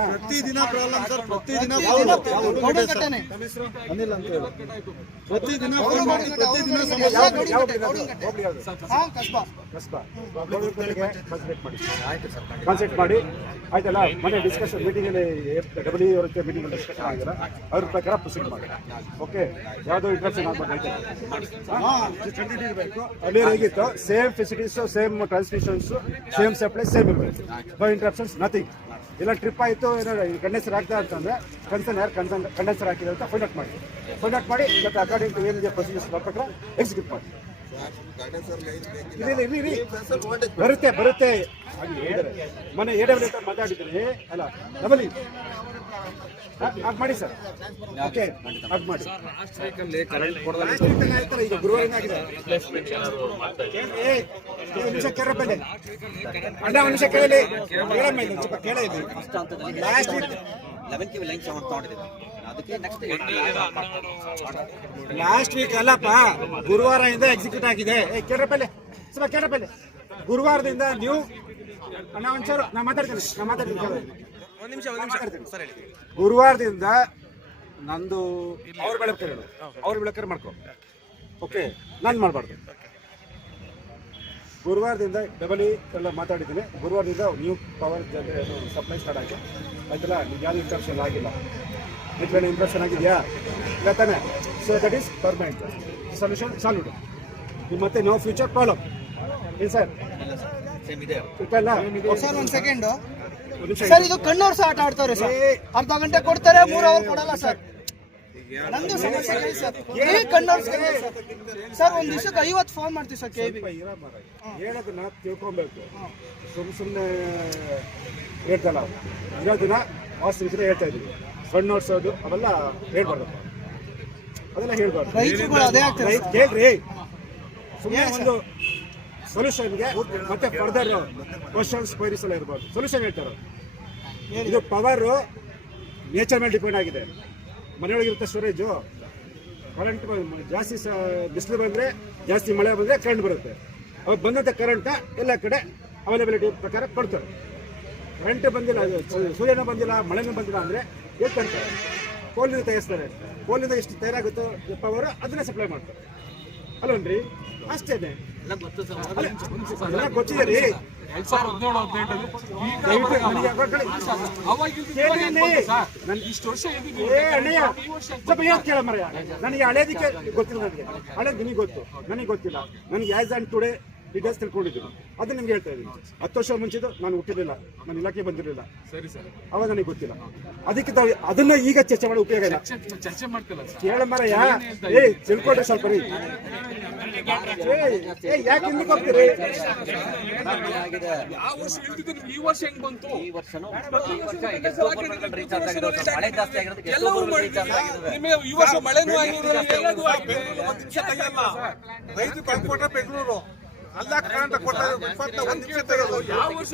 ಪ್ರತಿದಿನ ಪ್ರಾಬ್ಲಮ್ ಸರ್ ಪ್ರತಿದಿನ ಗೌಡನ್ ಕಟ್ಟೆನೆ. ಅನಿಲ್ ಅಂತ ಹೇಳಿ. ಪ್ರತಿದಿನ ಫೋನ್ ಮಾಡಿ ಕಾನ್ಸೆಪ್ಟ್ ಮಾಡಿ. ಆಯ್ತಲ್ಲ? ಮೊನ್ನೆ ಡಿಸ್ಕಷನ್ ಮೀಟಿಂಗಲ್ಲಿ ಡಬ್ಲ್ಯೂ ಅವರ ಮೀಟಿಂಗ್ ಡಿಸ್ಕಷನ್ ಆಗಿಲ್ಲ. ಅವ್ರ ಪ್ರಕಾರ ಪ್ರೊಸೀಡ್ ಮಾಡಿ. ಓಕೆ ಯಾವುದೋ ಇಂಟ್ರಕ್ಷನ್ ಆಗ್ಬಾರ್ದು ಅಲ್ಲಿ ಹೇಗಿತ್ತು? Same facilities same transmissions same supply same ಇರಬೇಕು ಬೈ ಇಂಟ್ರಪ್ಷನ್ಸ್ ನಥಿಂಗ್ ಇಲ್ಲ ಟ್ರಿಪ್ ಆಯಿತು ಏನೋ ಕಂಡೆನ್ಸರ್ ಆಗ್ತಾ ಅಂತಂದ್ರೆ ಕನ್ಸರ್ನ್ ಯಾರು ಕನ್ಸರ್ನ್ ಕಂಡೆನ್ಸರ್ ಹಾಕಿದೆ ಅಂತ ಫೈಂಡ್ ಔಟ್ ಮಾಡಿ. ಫೈಂಡ್ ಔಟ್ ಮಾಡಿ ಮತ್ತೆ ಅಕಾರ್ಡಿಂಗ್ ಟು ಏನಿದೆ ಪ್ರೊಸೀಜರ್ಸ್ ಪ್ರಕಾರ ಎಕ್ಸಿಕ್ಯೂಟ್ ಮಾಡಿ. ಬರುತ್ತೆ ಬರುತ್ತೆ. ಮೊನ್ನೆ ಎ ಡಬ್ಲ್ಯೂ ಹತ್ರ ಮಾತಾಡಿದ್ರೆ ಅಲ್ಲ ಡಬಲ್ ಅದು ಮಾಡಿ ಸರ್. ಓಕೆ ಅದು ಮಾಡಿ. ಈಗ ಗುರುವಾರ ಆಗಿದೆ. ನಿಮಿಷ. ಅಣ್ಣ ಒಂದು ನಿಮಿಷ ಕೇಳಲಿ. ಕೇಳಮ್ಮ ಸ್ವಲ್ಪ ಕೇಳಿದ್ವಿ last week eleven K last week ಅಲ್ಲಪ್ಪ ಗುರುವಾರದಿಂದ ಎಕ್ಸಿಕ್ಯೂಟ್ ಆಗಿದೆ. ಏ ಕೇಳ್ರಪ್ಪ ಇಲ್ಲಿ ಸ್ವಲ್ಪ ಕೇಳ್ರಪ್ಪ ಇಲ್ಲಿ ಗುರುವಾರದಿಂದ ನೀವು ಅಣ್ಣ ಒಂಚೂರು ನಾ ಮಾತಾಡ್ತೀನಿ ನಾ ಮಾತಾಡ್ತೀನಿ ಒಂದು ನಿಮಿಷ ಒಂದು ನಿಮಿಷ. ಸರ್ ಹೇಳಿ. ಗುರುವಾರದಿಂದ ನಂದು ಅವ್ರ ಬೆಳಕರ್ ಹೇಳು. ಅವ್ರ ಬೆಳಕರ್ ಮಾಡ್ಕೊ. ಓಕೆ ನಾನು ಮಾಡಬಾರ್ದು. ಗುರುವಾರದಿಂದ ಡಬಲ್ ಇ ಎಲ್ಲ ಮಾತಾಡಿದ್ದೀನಿ. ಗುರುವಾರದಿಂದ ನ್ಯೂ ಪವರ್ ಸಪ್ಲೈ ಸ್ಟಾರ್ಟ್ ಆಗಿದೆ. ಆಯ್ತಲ್ಲ ನಿಮ್ಗೆ ಯಾವ್ದು ಇನ್ಸ್ಟ್ರಕ್ಷನ್ ಆಗಿಲ್ಲ. ನಿಮ್ಗೆ ಇಂಪ್ರೆಷನ್ ಆಗಿದೆಯಾ ಇಲ್ಲ ತಾನೆ. So that is permanent solution solved ನಿಮ್ಮ ಮತ್ತೆ ನೋ ಫ್ಯೂಚರ್ ಪ್ರಾಬ್ಲಮ್ ಏನು ಸರ್? ಸರ್ ಒಂದ್ ಸೆಕೆಂಡ್ ಸರ್ ಇದು ಕಣ್ಣವ್ರು ಸಹ ಆಟ ಆಡ್ತಾರೆ ಸರ್. ಅರ್ಧ ಗಂಟೆ ಕೊಡ್ತಾರೆ ಮೂರು ಅವರ್ ಕೊಡಲ್ಲ ಸರ್. ನಂದು ಸಮಸ್ಯೆ ಸರ್. ಏ ಕಣ್ಣವ್ರು ಸರ್. ಒಂದ್ ದಿವಸಕ್ಕೆ ಐವತ್ತು ಫೋನ್ ಮಾಡ್ತೀವಿ ಸರ್ ಕೆ ಬಿ ಹೇಳೋದನ್ನ ತಿಳ್ಕೊಬೇಕು. ಸುಮ್ಮನೆ ಸುಮ್ಮನೆ ಹೇಳ್ತಲ್ಲ ಇರೋದನ್ನ ವಾಸ್ತವಿಕತೆ ಹೇಳ್ತಾ ಇದೀವಿ ಕಣ್ಣು ಓಡಿಸೋದು ಅವೆಲ್ಲ ಹೇಳ್ಬಾರ್ದು. ಅದೆಲ್ಲ ಹೇಳ್ಬಾರ್ದು. ಕೇಳ್ರಿ ಸುಮ್ಮನೆ ಒಂದು ಸೊಲ್ಯೂಷನ್ಗೆ ಮತ್ತೆ ಫರ್ದರ್ ಕ್ವಶನ್ಸ್ ಕ್ವೈರೀಸ್ ಎಲ್ಲ ಇರ್ಬೋದು. ಸೊಲ್ಯೂಷನ್ ಹೇಳ್ತಾರೆ. ಇದು ಪವರು ನೇಚರ್ ಮೇಲೆ ಡಿಪೆಂಡ್ ಆಗಿದೆ. ಮನೆಯೊಳಗಿರುತ್ತೆ ಸ್ಟೋರೇಜು ಕರೆಂಟ್ ಜಾಸ್ತಿ ಬಿಸಿಲು ಬಂದರೆ ಜಾಸ್ತಿ ಮಳೆ ಬಂದರೆ ಕರೆಂಟ್ ಬರುತ್ತೆ. ಅವಾಗ ಬಂದಂಥ ಕರೆಂಟ ಎಲ್ಲ ಕಡೆ ಅವೈಲೇಬಿಲಿಟಿ ಪ್ರಕಾರ ಕೊಡ್ತಾರೆ. ಕರೆಂಟ್ ಬಂದಿಲ್ಲ ಸೂರ್ಯನ ಬಂದಿಲ್ಲ ಮಳೆನೂ ಬಂದಿಲ್ಲ ಅಂದರೆ ಎಲ್ಲಿ ತರ್ತಾರೆ ಕೋಲಿನ ತಯಾರಿಸ್ತಾರೆ. ಕೋಲಿಂದ ಎಷ್ಟು ತಯಾರಾಗುತ್ತೋ ಪವರ್ ಅದನ್ನೇ ಸಪ್ಲೈ ಮಾಡ್ತಾರೆ. ಅಲ್ಲನ್ರಿ ಅಷ್ಟೇನೆ ಗೊತ್ತಿದೆ ರೀ. ನನಗೆ ಹಳೇದಕ್ಕೆ ಗೊತ್ತಿಲ್ಲ ನನಗೆ. ಹಳೇದು ನಿನಗೆ ಗೊತ್ತು. ನನಗೆ ಗೊತ್ತಿಲ್ಲ. ನನಗೆ ಆಸ್ ಆ್ಯಂಡ್ ಟುಡೇ ಡೀಟೇಲ್ಸ್ ತಿಳ್ಕೊಂಡಿದ್ದೀನಿ. ಅದು ನಿಮ್ಗೆ ಹೇಳ್ತಾ ಇದ್ದೀನಿ. ಹತ್ತು ವರ್ಷ ಮುಂಚಿದ್ದು ನಾನು ಹುಟ್ಟಿರಲಿಲ್ಲ. ನಾನು ಇಲಾಖೆ ಬಂದಿರಲಿಲ್ಲ. ಸರಿ ಸರ್. ಅವಾಗ ನನಗೆ ಗೊತ್ತಿಲ್ಲ. ಅದಕ್ಕೆ ತಾವು ಅದನ್ನ ಈಗ ಚರ್ಚೆ ಮಾಡೋ ಉಪಯೋಗ ಇಲ್ಲ. ಚರ್ಚೆ ಮಾಡ್ತಿಲ್ಲ ಕೇಳ ಮರಯ್ಯ ಏ ತಿಳ್ಕೊಂಡ್ರೆ ಸ್ವಲ್ಪ ರೀ. ಏ, ಯಾಕೆ ಹಿಂದಕ್ಕೆ ಹೋಗ್ತೀರಿ? ಯಾವ ವರ್ಷ ಹೇಳ್ತಿದ್ದೀನಿ? ಈ ವರ್ಷ ಹೆಂಗ್ ಬಂತು? ಈ ವರ್ಷನೂ ಈ ವರ್ಷ ಎಷ್ಟೋ ರೀಚಾರ್ಜ್ ಆಗಿದೆ. ಸರ್. ಮಳೆ ಜಾಸ್ತಿ ಆಗಿರೋದಕ್ಕೆ ಎಷ್ಟೋ ಎಲ್ಲವೂ ರೀಚಾರ್ಜ್ ಆಗಿದೆ ನಿಮಗೆ ಈ ವರ್ಷ ಮಳೆನೂ ಆಗಿದೆ ಎಲ್ಲದೂ ಆಗಿದೆ. ಒಂದ್ ನಿಮಿಷ ತೆಗಿಯಲ್ಲ. ರೈತರು ತಂದ್ಕೊಟ್ರೆ ಬೆಂಗಳೂರು. ಅಲ್ಲ ಇಪ್ಪತ್ತ ಒಂದ್ ನಿಮಿಷ ತೆಗೆದು. ಯಾವ ವರ್ಷ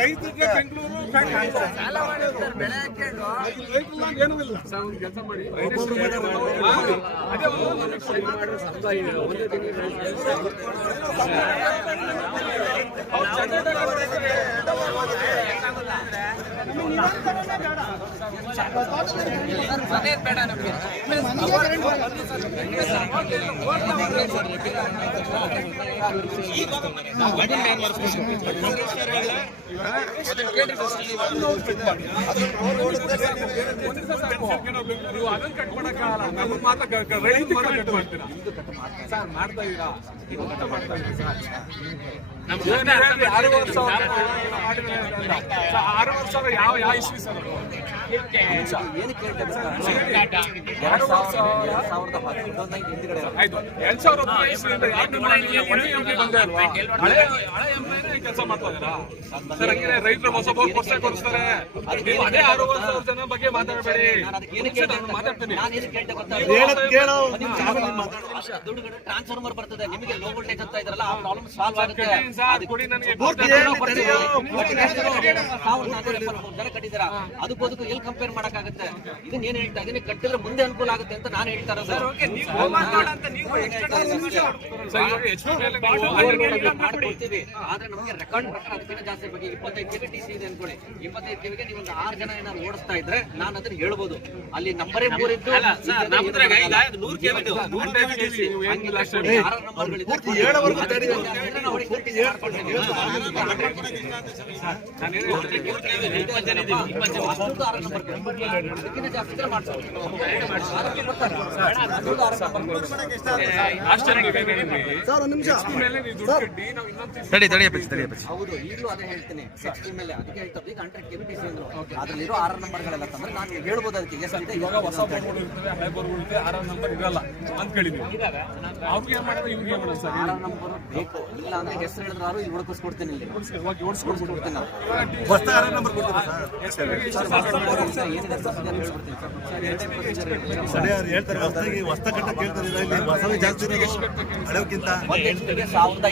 ರೈತರಿಗೆ ಬೆಂಗಳೂರು ಏನು ಇಲ್ಲ. ಸರ್ ಒಂದು ಕೆಲಸ ಮಾಡಿ. ಅದೇ Now we're going to get it. ನೀವು ಅದನ್ನ ಕಟ್ ಮಾಡಕ್ಕಾಗಲ್ಲ ನಮ್ಮ ಮಾತ್ರ ರೈತ ಕಟ್ ಮಾಡ್ತೀರಾ ಸರ್ ಮಾಡ್ತಾ ಇದೀರಾ ಇದು ಕಟ್ ಮಾಡ್ತಾ ಇದೀರಾ ಸರ್ ಏನ್ ಹೇಳ್ರಿ, ಆರೂವರೆ ಸಾವಿರ ಮಾಡಿದ್ರೆ ಅಂತ. ಸರ್, ಆರೂವರೆ ಸಾವಿರ ಯಾವ ಯಾವ ಇಸ್ವಿ ಸರ್ ಎರಡ್ ಸಾವಿರದ ಸಾವಿರದ ಹಿಂದ್ಗಡೆ ಆಯ್ತು ಎರಡ್ ಸಾವಿರ ಇಸ್ವಿಯಿಂದ ಯಾಕೆ ಬಂದೇ ಅಲ್ವಾ ಹಳೆ ಹಳೆ ಕೆಲಸ ಮಾಡ್ತಾ ಇದ್ದೀರಾ ಸರ್ ಹಂಗೆ ರೈತರು ಹೊಸ ಕೊರ್ಸೆ ಕೊಡಿಸ್ತಾರೆ ನೀವು ಅದೇ ಆರೂವರೆ ಸಾವಿರ ಜನ ಬಗ್ಗೆ ಮಾತಾಡಬೇಡಿ ಮಾತಾಡ್ತೀನಿ. ದುಡ್ಡುಗಳು ಟ್ರಾನ್ಸ್ಫಾರ್ಮರ್ ಬರ್ತದೆ ನಿಮಗೆ ಲೋ ವೋಲ್ಟೇಜ್ ಅಂತ ಇದ್ರಲ್ಲ ಆ ಪ್ರಾಬ್ಲಮ್ ಸಾಲ್ವ್ ಆಗುತ್ತೆ ಕಟ್ಟಿದ್ದೀನಿ ಸರ್ ಕೊಡಿ ನನಗೆ ಜನ ಕಟ್ಟಿದ್ದೀರಾ? ಅದಕ್ಕೂ ಅದಕ್ಕೂ ಎಲ್ಲಿ ಕಂಪೇರ್ ಮಾಡಕ್ಕಾಗುತ್ತೆ? ಇದನ್ನ ಏನ್ ಹೇಳ್ತಾ ಇದನ್ನ ಕಟ್ಟಿದ್ರೆ ಮುಂದೆ ಅನುಕೂಲ ಆಗುತ್ತೆ ಅಂತ ನಾನು ಹೇಳ್ತಾರ ಸರ್. ಮಾಡ್ಕೊಡ್ತೀವಿ ಆದ್ರೆ ನಮಗೆ ರೆಕಾರ್ಡ್ ಪ್ರಕಾರ ಅದಕ್ಕಿಂತ ಜಾಸ್ತಿ ಬಗ್ಗೆ ಇಪ್ಪತ್ತೈದು ಕೆವಿ ಟಿ ಸಿ ಇದೆ ಅನ್ಕೊಳ್ಳಿ. ಇಪ್ಪತ್ತೈದು ಕೆವಿಗೆ ನೀವು ಒಂದು ಆರು ಜನ ಏನಾದ್ರು ಓಡಿಸ್ತಾ ಇದ್ರೆ ನಾನು ಅದನ್ನ ಹೇಳ್ಬೋದು. ಅಲ್ಲಿ ನಂಬರೇ ಮೂರಿದ್ದು ನೂರು ಕೆವಿ ಏನ್ ತಡಿ ತಡಿ ಹೌದು ಈಗಲೂ ಅದೇ ಹೇಳ್ತೀನಿ. ಎಚ್ ಮೇಲೆ ಅದಕ್ಕೆ ಹೇಳ್ತಾರೆ ಈಗ ಹಂಡ್ರೆಡ್ ಕೆವಿ ಟಿ ಸಿ ಅಂದ್ರು ಅದ್ರಲ್ಲಿರೋ ಆರ್ ನಂಬರ್ಗಳೆಲ್ಲ ತಂದ್ರೆ ನಾನು ಹೇಳ್ಬೋದು ಅದಕ್ಕೆ. ಎಷ್ಟಿದೆ ಇವಾಗ ಹೊಸ ಬೋರ್ಡ್ ಇರ್ತದೆ ಹಳೆ ಬೋರ್ಡ್ ಇರ್ತದೆ ಆರ ನಂಬರ್ ಇರಲ್ಲ ಅಂತ ಕೇಳಿದ್ವಿ ಅವ್ರಿಗೆ ಏನ್ ಮಾಡೋದು ಇವ್ರಿಗೆ ಏನ್ ಮಾಡೋದು ಸರ್? ಆರು ನಂಬರ್ ಬೇಕು. ಇಲ್ಲ ಅಂದ್ರೆ ಹೆಸರು ಹೇಳಿದ್ರು ಇಲ್ಲಿ ಹುಡುಕಿಸ್ಕೊಡ್ತೀನಿ ಇಲ್ಲಿ. ಇವಾಗ ಓಡಿಸ್ಕೊಡ್ಬಿಟ್ಟು ಕೊಡ್ತೀನಿ ನಾವು ಹೊಸ ಆರ್ ನಂಬರ್ ಕೊಡ್ತೀರಾ ಸಾವಿರದ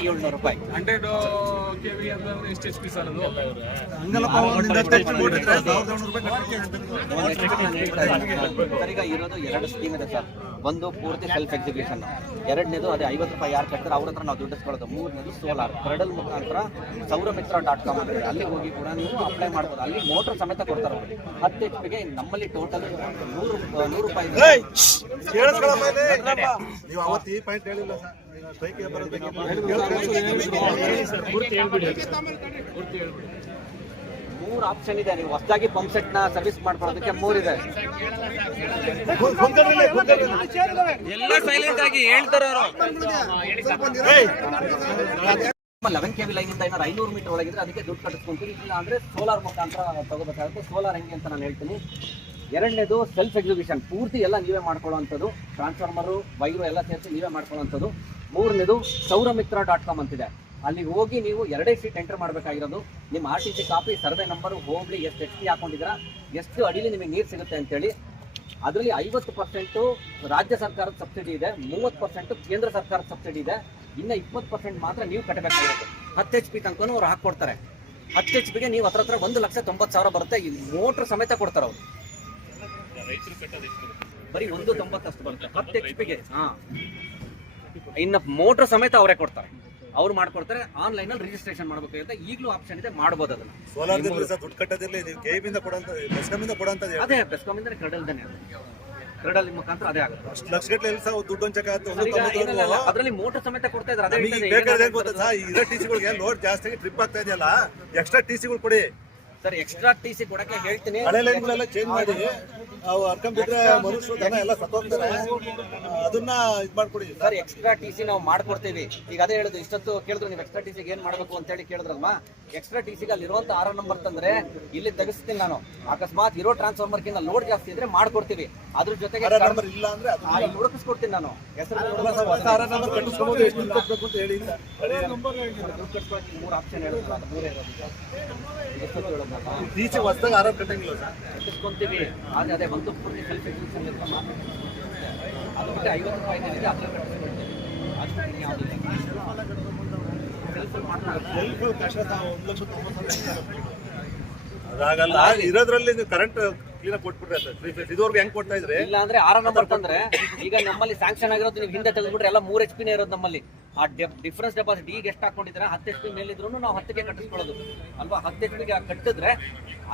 ಈಗ ಇರೋದು ಎರಡು ಸ್ಕೀಮ್ ಇದೆ ಸರ್ ಒಂದು ಪೂರ್ತಿ ಸೆಲ್ಫ್ ಎಕ್ಸಿಬಿಷನ್ ಎರಡನೇದು ಅದೇ ಐವತ್ತು ರೂಪಾಯಿ ಯಾರು ಕಟ್ತಾರೆ ಅವ್ರ ಹತ್ರ ನಾವು ದುಡ್ಡು ಇಸ್ಕೊಳ್ಳೋದು ಮೂರನೇದು ಸೋಲಾರ್ ಕ್ರೆಡಲ್ ಮುಖಾಂತರ ಸೌರಮಿತ್ರ ಡಾಟ್ ಕಾಮ್ ಅಂತ. ಅಲ್ಲಿ ಹೋಗಿ ಕೂಡ ನೀವು ಅಪ್ಲೈ ಮಾಡ್ಬೋದು ಅಲ್ಲಿ ಮೋಟರ್ ಸಮೇತ ಕೊಡ್ತಾರೆ. ಹತ್ತು ಎಚ್ ಪಿಗೆ ನಮ್ಮಲ್ಲಿ ಟೋಟಲ್ ನೂರು ನೂರು ರೂಪಾಯಿ. ನೀವು ಅವತ್ತು ಈ ಪಾಯಿಂಟ್ ಹೇಳಿಲ್ಲ ಸರ್ ಸ್ಟ್ರೈಕ್ ಬರೋದಕ್ಕೆ ಮೂರು ಆಪ್ಷನ್ ಇದೆ ನೀವು ಹೊಸದಾಗಿ ಪಂಪ್ ಸೆಟ್ನ ಸರ್ವಿಸ್ ಮಾಡ್ಕೊಳ್ಳೋದಕ್ಕೆ ಮೂರಿದೆ ಎಲ್ಲ ಸೈಲೆಂಟ್ ಆಗಿ ಹೇಳ್ತಾರ ಲೆವೆನ್ ಕೆ ವಿ ಲೈನ್ ಇಂದ ಏನಾದ್ರು ಐನೂರು ಮೀಟರ್ ಒಳಗಿದ್ರೆ ಅದಕ್ಕೆ ದುಡ್ಡು ಕಟ್ಟಿಸ್ಕೊಂತೀವಿ. ಇಲ್ಲ ಅಂದ್ರೆ ಸೋಲಾರ್ ಮುಖಾಂತರ ತಗೋಬೇಕಾಗುತ್ತೆ. ಸೋಲಾರ್ ಹೆಂಗೆ ಅಂತ ನಾನು ಹೇಳ್ತೀನಿ. ಎರಡನೇದು ಸೆಲ್ಫ್ ಎಕ್ಸಿಬಿಷನ್ ಪೂರ್ತಿ ಎಲ್ಲ ನೀವೇ ಮಾಡ್ಕೊಳ್ಳೋವಂಥದ್ದು. ಟ್ರಾನ್ಸ್ಫಾರ್ಮರು ವೈರು ಎಲ್ಲ ಸೇರಿಸಿ ನೀವೇ ಮಾಡ್ಕೊಳ್ಳೋವಂಥದ್ದು. ಮೂರನೇದು ಸೌರಮಿತ್ರ ಡಾಟ್ ಕಾಮ್ ಅಂತಿದೆ. ಅಲ್ಲಿ ಹೋಗಿ ನೀವು ಎರಡೇ ಸೀಟ್ ಎಂಟರ್ ಮಾಡಬೇಕಾಗಿರೋದು. ನಿಮ್ಮ R T C copy survey number ಹೋಗ್ಲಿ, ಎಷ್ಟು ಎಚ್ ಪಿ ಹಾಕೊಂಡಿದ್ದೀರಾ ಎಷ್ಟು ಅಡಿಲಿ ನಿಮಗೆ ನೀರು ಸಿಗುತ್ತೆ ಅಂತೇಳಿ. ಅದರಲ್ಲಿ ಐವತ್ತು ಪರ್ಸೆಂಟು ರಾಜ್ಯ ಸರ್ಕಾರದ ಸಬ್ಸಿಡಿ ಇದೆ. ಮೂವತ್ತು ಪರ್ಸೆಂಟು ಕೇಂದ್ರ ಸರ್ಕಾರದ ಸಬ್ಸಿಡಿ ಇದೆ. ಇನ್ನು ಇಪ್ಪತ್ತು ಪರ್ಸೆಂಟ್ ಮಾತ್ರ ನೀವು ಕಟ್ಟಬೇಕಾಗಿರುತ್ತೆ. ಹತ್ತು ಎಚ್ ಪಿ ತನಕನೂ ಅವ್ರು ಹಾಕ್ಕೊಡ್ತಾರೆ. ಹತ್ತು ಎಚ್ ಪಿಗೆ ನೀವು ಹತ್ರ ಹತ್ರ ಒಂದು ಲಕ್ಷ ತೊಂಬತ್ತು ಸಾವಿರ ಬರುತ್ತೆ. ಈ ಮೋಟ್ರ್ ಸಮೇತ ಕೊಡ್ತಾರೆ ಅವರು. ಬರೀ ಒಂದು ತೊಂಬತ್ತಷ್ಟು ಬರುತ್ತೆ. ಹತ್ತು ಎಚ್ ಪಿಗೆ ಹಾ. ಇನ್ನು ಮೋಟ್ರ್ ಸಮೇತ ಅವರೇ ಕೊಡ್ತಾರೆ. ಅವ್ರು ಮಾಡ್ಕೊಡ್ತಾರೆ. ಆನ್ಲೈನ್ ಅಲ್ಲಿ ರಿಜಿಸ್ಟ್ರೇಷನ್ ಮಾಡಬೇಕಾಗುತ್ತೆ. ಈಗಲೂ ಆಪ್ಷನ್ ಇದೆ ಮಾಡಬಹುದು ಅದನ್ನ. ಸೋಲಾರ್ ದುಡ್ಡು ಕಟ್ಟೋದಿಲ್ಲ ನೀವು ಕೇಬಿಂದ ಕೊಡಂತ ಬೆಸ್ಕಾಮಿಂದ ಕೊಡಂತ ಅದೇ ಬೆಸ್ಕಾಮಿಂದ ಇಂದ ಕಡಲ್ದನೆ ಅದು. ಕಡಲ್ ಮುಖಾಂತರ ಅದೇ ಆಗುತ್ತೆ. ಅಷ್ಟು ಲಕ್ಷ ಗಟ್ಟಲೆ ಎಲ್ಲಿ ಸರ್ ದುಡ್ಡು ಈಗ ಅದರಲ್ಲಿ ಮೋಟರ್ ಸಮೇತ ಕೊಡ್ತಾ ಇದ್ದಾರೆ ಅದೇ ಬೇಕಾದ್ರೆ ಗೊತ್ತಾ ಇರೋ ಟಿ ಸಿಗಳಿಗೆ ಲೋಡ್ ಜಾಸ್ತಿ ಟ್ರಿಪ್ ಆಗ್ತಾ ಇದೆಯಲ್ಲ ಎಕ್ಸ್ಟ್ರಾ ಟಿ ಸಿಗಳು ಕೊಡಿ. ಸರ್ ಎಕ್ಸ್ಟ್ರಾ ಟಿ ಸಿ ಕೊಡಕ್ಕೆ ಹೇಳ್ತೀನಿ. ಹಳೆ ಲೈನ್ಗಳೆಲ್ಲ ಚೇಂಜ್ ಮಾಡಿ ಅವು ಹರ್ಕೊಂಡ್ಬಿಟ್ರೆ ಮನುಷ್ಯರು ಜನ ಎಲ್ಲ ಸತ್ತೋಗ್ತಾರೆ. ಅದನ್ನ ಇದು ಮಾಡ್ಕೊಡಿ. ಸರ್ ಎಕ್ಸ್ಟ್ರಾ ಟಿ ಸಿ ನಾವು ಮಾಡ್ಕೊಡ್ತೀವಿ. ಈಗ ಅದೇ ಹೇಳುದು ಇಷ್ಟೊತ್ತು ಕೇಳಿದ್ರು ನೀವು ಎಕ್ಸ್ಟ್ರಾ ಟಿ ಸಿಗೆ ಏನ್ ಮಾಡ್ಬೇಕು ಅಂತ ಹೇಳಿ ಕೇಳಿದ್ರಲ್ವಾ? ಎಕ್ಸ್ಟ್ರಾ ಟಿ ಸಿಗೆ ಅಲ್ಲಿ ಇರುವಂತ ಆರ್ ನಂಬರ್ ತಂದ್ರೆ ಇಲ್ಲಿ ತೆಗಿಸ್ತೀನಿ ನಾನು. ಅಕಸ್ಮಾತ್ ಇರೋ ಟ್ರಾನ್ಸ್ಫಾರ್ಮರ್ ಕಿಂತ ಲೋಡ್ ಜಾಸ್ತಿ ಇದ್ರೆ ಮಾಡ್ಕೊಡ್ತೀವಿ. ಅದ್ರ ಜೊತೆಗೆ ನಂಬರ್ ಇಲ್ಲ ಅಂದ್ರೆ ಅದು ಹುಡುಕಿಸ್ಕೊಡ್ತೀನಿ ನಾನು. ಹೆಸರು ಹೊಸ ನಂಬರ್ ಕಟ್ಟಿಸ್ಕೊಬೋದು ಎಷ್ಟು ಕಟ್ಬೇಕು ಅಂತ ಹೇಳಿ. ಮೂರು ಆಪ್ಷನ್ ಹೇಳಿದ್ರು ಅದು ಮೂರೇ ಇರೋದು. ಎಷ್ಟೊತ್ತು ಹೇಳೋದು? ಸಿ ಹೊಸದಾಗ ಆರ್ ಕಟ್ಟಂಗಿಲ್ಲ ಸರ್? ಕಟ್ಟಿಸ್ಕೊಂತೀವಿ. ಆದ್ರೆ ಅದೇ ಒಂದು ಪೂರ್ತಿ ಸೆಲ್ಫ್ ಎಕ್ಸಿಬಿಷನ್ ಇರುತ್ತೆ ಮಾತ್ರ. ಅದು ಬಿಟ್ಟು ಐವತ್ತು ರೂಪಾಯಿ ಏನಿದೆ ಅದನ್ನ ಕಟ್ಟಿಸ್ಕೊಳ್ತೀವಿ. Self ಅಲ್ಲಿ ಕಷ್ಟ ಒಂದು ಲಕ್ಷ ತೊಂಬತ್ತು ಅದಾಗಲ್ಲ. ಇರೋದ್ರಲ್ಲಿ ನೀವು ಕರೆಂಟ್ ಕ್ಲೀನ್ ಕೊಟ್ಬಿಟ್ರೆ ತ್ರೀ ಫೇಸ್ ಇದುವರೆಗೂ ಹೆಂಗ್ ಕೊಡ್ತಾ ಇದ್ರಿ? ಇಲ್ಲ ಅಂದ್ರೆ ಆರ ನಂಬರ್ ತಂದ್ರೆ ಈಗ ನಮ್ಮಲ್ಲಿ ಸ್ಯಾಂಕ್ಷನ್ ಆಗಿರೋದು ನೀವು ಹಿಂದೆ ತೆಗೆದ್ಬಿಟ್ರೆ ಎಲ್ಲ ಮೂರ್ ಎಚ್ ಪಿನೇ ಇರೋದು ನಮ್ಮಲ್ಲಿ. ಆ ಡಿಫ್ರೆನ್ಸ್ ಡೆಪಾಸಿಟ್ ಈಗ ಎಷ್ಟು ಹಾಕೊಂಡಿದ್ರೆ ಹತ್ತು ಎಚ್ ಪಿ ಮೇಲಿದ್ರು ನಾವು ಹತ್ತಿಗೆ ಕಟ್ಟಿಸ್ಕೊಳ್ಳೋದು. ಅಲ್ವಾ? ಹತ್ತು ಎಚ್ ಪಿಗೆ ಕಟ್ಟಿದ್ರೆ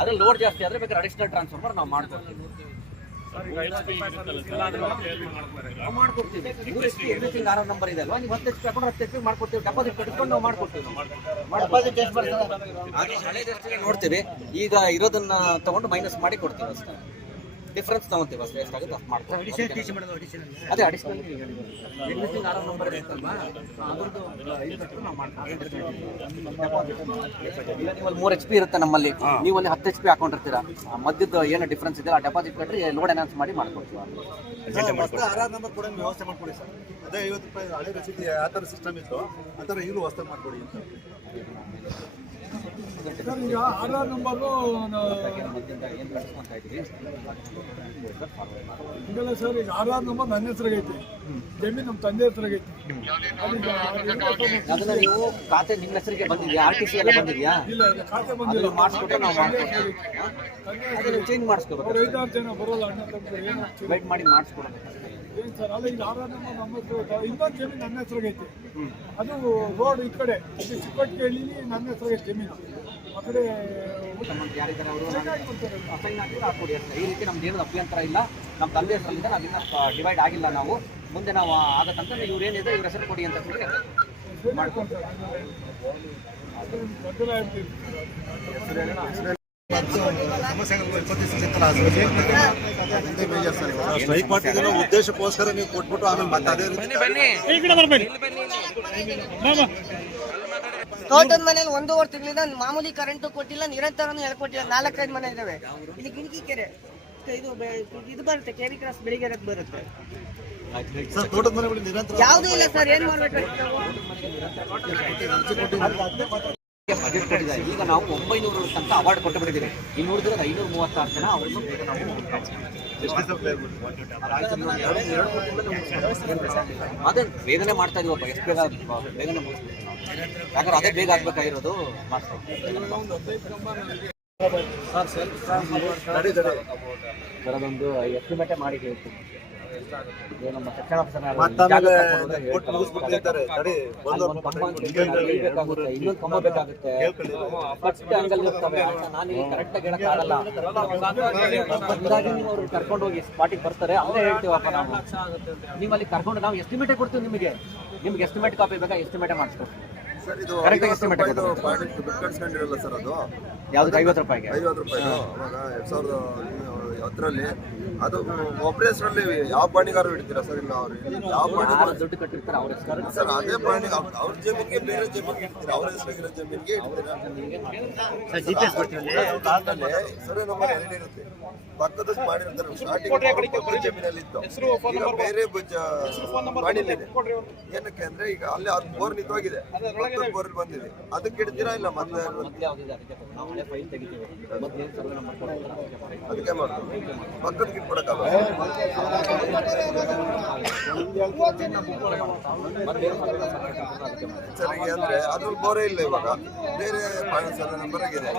ಅದ್ರ ಲೋಡ್ ಜಾಸ್ತಿ ಆದ್ರೆ ಬೇಕಾದ್ರೆ ಅಡಿಷನಲ್ ಟ್ರಾನ್ಸ್ಫಾರ್ಮರ್ ನಾವು ಮಾಡ್ಕೊಡ್ತೀವಿ. ನಾವು ಮಾಡ್ಕೊಡ್ತೀವಿ. ಮೂರ್ H P everything R number ಇದೆ ಅಲ್ವಾ? ನೀವು ಹತ್ತು ಎಚ್ ಪಿ ಹಾಕೊಂಡು ಹತ್ತು ಎಚ್ ಪಿ ಮಾಡ್ಕೊಡ್ತೀವಿ. ಡೆಪಾಸಿಟ್ ಕಟ್ಟಿಸ್ಕೊಂಡು ನಾವು ಮಾಡ್ಕೊಡ್ತೀವಿ. ಹಳೇದಷ್ಟಿಗೆ ನೋಡ್ತೀವಿ ಈಗ ಇರೋದನ್ನ ತಗೊಂಡು ಮೈನಸ್ ಮಾಡಿ ಕೊಡ್ತೀವಿ ಅಷ್ಟೇ. ಡಿಫ್ರೆನ್ಸ್ ತಗೊಂತೀವಿ ಅಷ್ಟೇ ಎಷ್ಟಾಗುತ್ತೆ ಅಷ್ಟು ಮಾಡ್ತೀವಿ. ಅದೇ ಅಡಿಷನಲ್ ಎಕ್ಸಿಸ್ಟಿಂಗ್ ಆರ್ ನಂಬರ್ ಇರುತ್ತಲ್ವಾ ಅದ್ರದ್ದು ಇದು ಬಿಟ್ಟು ನಾವು ಮಾಡ್ತೀವಿ. ಈಗ ನೀವು ಮೂರು ಎಚ್ ಪಿ ಇರುತ್ತೆ ನಮ್ಮಲ್ಲಿ. ನೀವು ಅಲ್ಲಿ ಹತ್ತು ಎಚ್ ಪಿ ಹಾಕೊಂಡಿರ್ತೀರಾ? ಆ ಮಧ್ಯದ ಏನು ಡಿಫ್ರೆನ್ಸ್ ಇದೆ? ಆ ಡೆಪಾಸಿಟ್ ಕಟ್ಟಿ ಲೋಡ್ ಅನೌನ್ಸ್ ಮಾಡಿ ಮಾಡ್ಕೊಡ್ತೀವಿ. ಆರ್ ನಂಬರ್ ಕೂಡ ವ್ಯವಸ್ಥೆ ಮಾಡ್ಕೊಡಿ ಸರ್. ಅದೇ ಐವತ್ತು ರೂಪಾಯಿ ಹಳೆ ರಸೀದಿ ಆ ಥರ ಸಿಸ್ಟಮ್ ಇತ್ತು. ಆ ಥರ ಈಗಲೂ ವ್ಯವಸ್ಥೆ ಮಾಡ್ಕೊಡಿ ಅಂತ. ಈಗ ಆಧಾರ್ ನಂಬರು ಇದ್ದೀವಿ ಸರ್ ಈಗ ಆಧಾರ್ ನಂಬರ್ ನನ್ನ ಹೆಸರಾಗೈತಿ ಜಮೀನು ನಮ್ಮ ತಂದೆ ಹೆಸರಾಗೈತಿ ಅದನ್ನ ನೀವು ಖಾತೆ ನಿಮ್ಮ ಹೆಸರಿಗೆ ಬಂದಿದ್ಯಾ? ಆರ್ ಟಿ ಸಿ ಎಲ್ಲ ಬಂದಿದ್ಯಾ? ಇಲ್ಲ ಇಲ್ಲ ಖಾತೆ ಬಂದಿಲ್ಲ. ಅದನ್ನ ಮಾಡಿಸ್ಬಿಟ್ರೆ ನಾವು ಮಾಡ್ಕೊಡ್ತೀವಿ. ಚೇಂಜ್ ಮಾಡಿಸ್ಕೋಬೇಕು ಅವ್ರು ಐದಾರು ಜನ ಬರೋಲ್ಲ ಅಣ್ಣ ತಂದೆ ಏನು ವೆಯ್ಟ್ ಮಾಡಿ ಮಾಡಿಸ್ಕೊಡ್ಬೇಕು ಏನು ಸರ್ ಅಲ್ಲ ಈಗ ಆಧಾರ್ ನಂಬರ್ ನಮ್ಮ ಹೆಸರು ಇನ್ನೊಂದು ಜಮೀನು ನನ್ನ ಹೆಸರಿಗೈತಿ ಅದು ರೋಡ್ ಈ ಕಡೆ. ಹೇಳಿ ನನ್ನ ಹೆಸರಿಗೆ ಜಮೀನು. ಯಾರಿದ್ದಾರೆ ಅವರು? ಹಾಕಿದ್ರೆ ಈ ರೀತಿ ನಮ್ದು ಏನು ಅಭ್ಯಂತರ ಇಲ್ಲ. ನಮ್ಮ ತಂದೆ ನಾವು ನಾವಿನ್ನ ಡಿವೈಡ್ ಆಗಿಲ್ಲ ನಾವು. ಮುಂದೆ ನಾವು ಆಗತ್ತಂತ ಇವ್ರು ಏನಿದೆ ಇವ್ರ ಹೆಸರು ಕೊಡಿ ಅಂತ ಹೇಳಿ ಮಾಡ್ಕೊಂಡು ಸ್ಟ್ರೈಕ್ ಮಾಡ್ತಿದ್ದೀರೋ? ಉದ್ದೇಶಕ್ಕೋಸ್ಕರ ನೀವು ಕೊಟ್ಬಿಟ್ಟು ಆಮೇಲೆ ಮತ್ತೆ ಅದೇ ರೀತಿ ತೋಟದ ಮನೇಲಿ ಒಂದೂವರೆ ತಿಂಗಳಿಂದ ಮಾಮೂಲಿ ಕರೆಂಟ್ ಕೊಟ್ಟಿಲ್ಲ ನಿರಂತರನೂ ಹೇಳ್ಕೊಟ್ಟಿಲ್ಲ. ನಾಲ್ಕೈದು ಮನೆ ಇದಾವೆ. ಇಲ್ಲಿ ಗಿಣಕಿ ಕೆರೆ. ಇದು ಇದು ಬರುತ್ತೆ ಕೆರಿ ಕ್ರಾಸ್ ಬೆಳಿಗ್ಗೆ ಬರುತ್ತೆ. ಯಾವ್ದು ಇಲ್ಲ ಸರ್ ಏನ್ ಮಾಡ್ಬೇಕು? ಬಜೆಟ್ ಕೊಟ್ಟಿದ್ದಾರೆ ಈಗ ನಾವು ಒಂಬೈನೂರು ತನಕ ಅವಾರ್ಡ್ ಕೊಟ್ಟು ಬಿಟ್ಟಿದ್ದೀವಿ. ಇನ್ನು ಉಳಿದಿರೋದು ಐನೂರ ಮೂವತ್ತಾರು ಜನ ಅವರನ್ನು ನಾವು ಅದೇ ಬೇಗನೆ ಮಾಡ್ತಾ ಇದೀವಪ್ಪ ಎಷ್ಟು ಬೇಗ ಬೇಗನೆ ಯಾಕಂದ್ರೆ ಅದೇ ಬೇಗ ಆಗ್ಬೇಕಾಗಿರೋದು ಸರ್ ಸರ್ ಅದೊಂದು ಎಸ್ಟಿಮೇಟೇ ಮಾಡಿ ಹೇಳ್ತೀನಿ ಇನ್ನೊಂದು ಬೇಕಾಗುತ್ತೆ. ಫಸ್ಟ್ ಆಂಗಲ್ ಇರ್ತವೆ. ನಾನು ಇಲ್ಲಿ ಕರೆಕ್ಟ್ ಆಗಿ ಹೇಳಕ್ಕಾಗಲ್ಲ ಹಂಗಾಗಿ ನೀವು ಅವ್ರು ಕರ್ಕೊಂಡು ಹೋಗಿ ಸ್ಪಾಟಿಗೆ ಬರ್ತಾರೆ. ಅಲ್ಲೇ ಹೇಳ್ತೀವಪ್ಪ ನಾವು. ನೀವು ಅಲ್ಲಿ ಕರ್ಕೊಂಡು ನಾವು ಎಸ್ಟಿಮೇಟೇ ಕೊಡ್ತೀವಿ ನಿಮಗೆ. ನಿಮ್ಗೆ ಎಸ್ಟಿಮೇಟ್ ಕಾಪಿ ಬೇಕಾ? ಎಸ್ಟಿಮೇಟೇ ಮಾಡಿಸ್ಕೊಡ್ತೀವಿ ಸರ್ ಅದು? ಯಾವ್ದು ಐವತ್ತು ರೂಪಾಯಿಗೆ? ಐವತ್ತು ರೂಪಾಯಿ ಹತ್ತರಲ್ಲಿ ಅದು ಒಬ್ಬರ ಹೆಸರಲ್ಲಿ ಯಾವ ಬಾಣಿಗಾರು ಇಡ್ತೀರಾ ಸರ್ ಇಲ್ಲ ಅವ್ರು? ಯಾವ ದುಡ್ಡು ಕಟ್ಟಿರ್ತಾರೆ ಅವ್ರ ಹೆಸರು? ಸರ್ ಅದೇ ಪಾಣಿ ಅವ್ರ ಜಮೀನಿಗೆ ಬೇರೆ ಜಮೀನಿಗೆ ಇಡ್ತೀರಾ? ಅವ್ರ ಹೆಸರಾಗಿರೋ ಜಮೀನಿಗೆ ಇಡ್ತೀರಾ? ಸರ್ ನಮ್ಮ ಇರುತ್ತೆ ಪಕ್ಕದಕ್ಕೆ ಮಾಡಿರ್ತಾರೆ ಸ್ಟಾರ್ಟಿಂಗ್ ಜಮೀನಲ್ಲಿ ಇತ್ತು. ಬೇರೆ ಬಾಣಿಲಿ ಏನಕ್ಕೆ ಅಂದ್ರೆ ಈಗ ಅಲ್ಲಿ ಅದು ಬೋರ್ ನಿಂತೋಗಿದೆ. ಬೋರ್ ಬಂದಿದೆ. ಅದಕ್ಕೆ ಇಡ್ತೀರಾ ಇಲ್ಲ ಮತ್ತೆ ಅದಕ್ಕೆ ನಾವು ಹಳೆ ಫೈಲ್ ಚೆನ್ನಾಗಿ ಅಂದರೆ ಅದ್ರಲ್ಲಿ ಬೋರೇ ಇಲ್ಲ ಇವಾಗ. ಬೇರೆ ಸರ್ ನಂಬರ್ ಆಗಿದೆ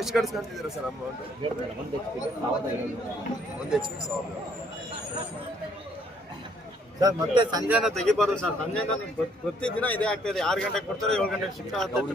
ಎಷ್ಟು ಕಟ್ಸ್ಕೊಳ್ತಿದ್ದೀರಾ ಸರ್ ಅಮೌಂಟ್ ಒಂದು ಎಚ್ ಸಾವಿರ. ಸರ್, ಮತ್ತೆ ಸಂಜೆನ ತೆಗಿಬಾರ್ದು ಸರ್. ಸಂಜೆ ಪ್ರತಿ ದಿನ ಇದೇ ಆಗ್ತದೆ ಆರು ಗಂಟೆಗೆ ಕೊಡ್ತಾರೆ, ಏಳು ಗಂಟೆಗೆ ಶಿಫ್ಟ್ ಆಗ್ತದೆ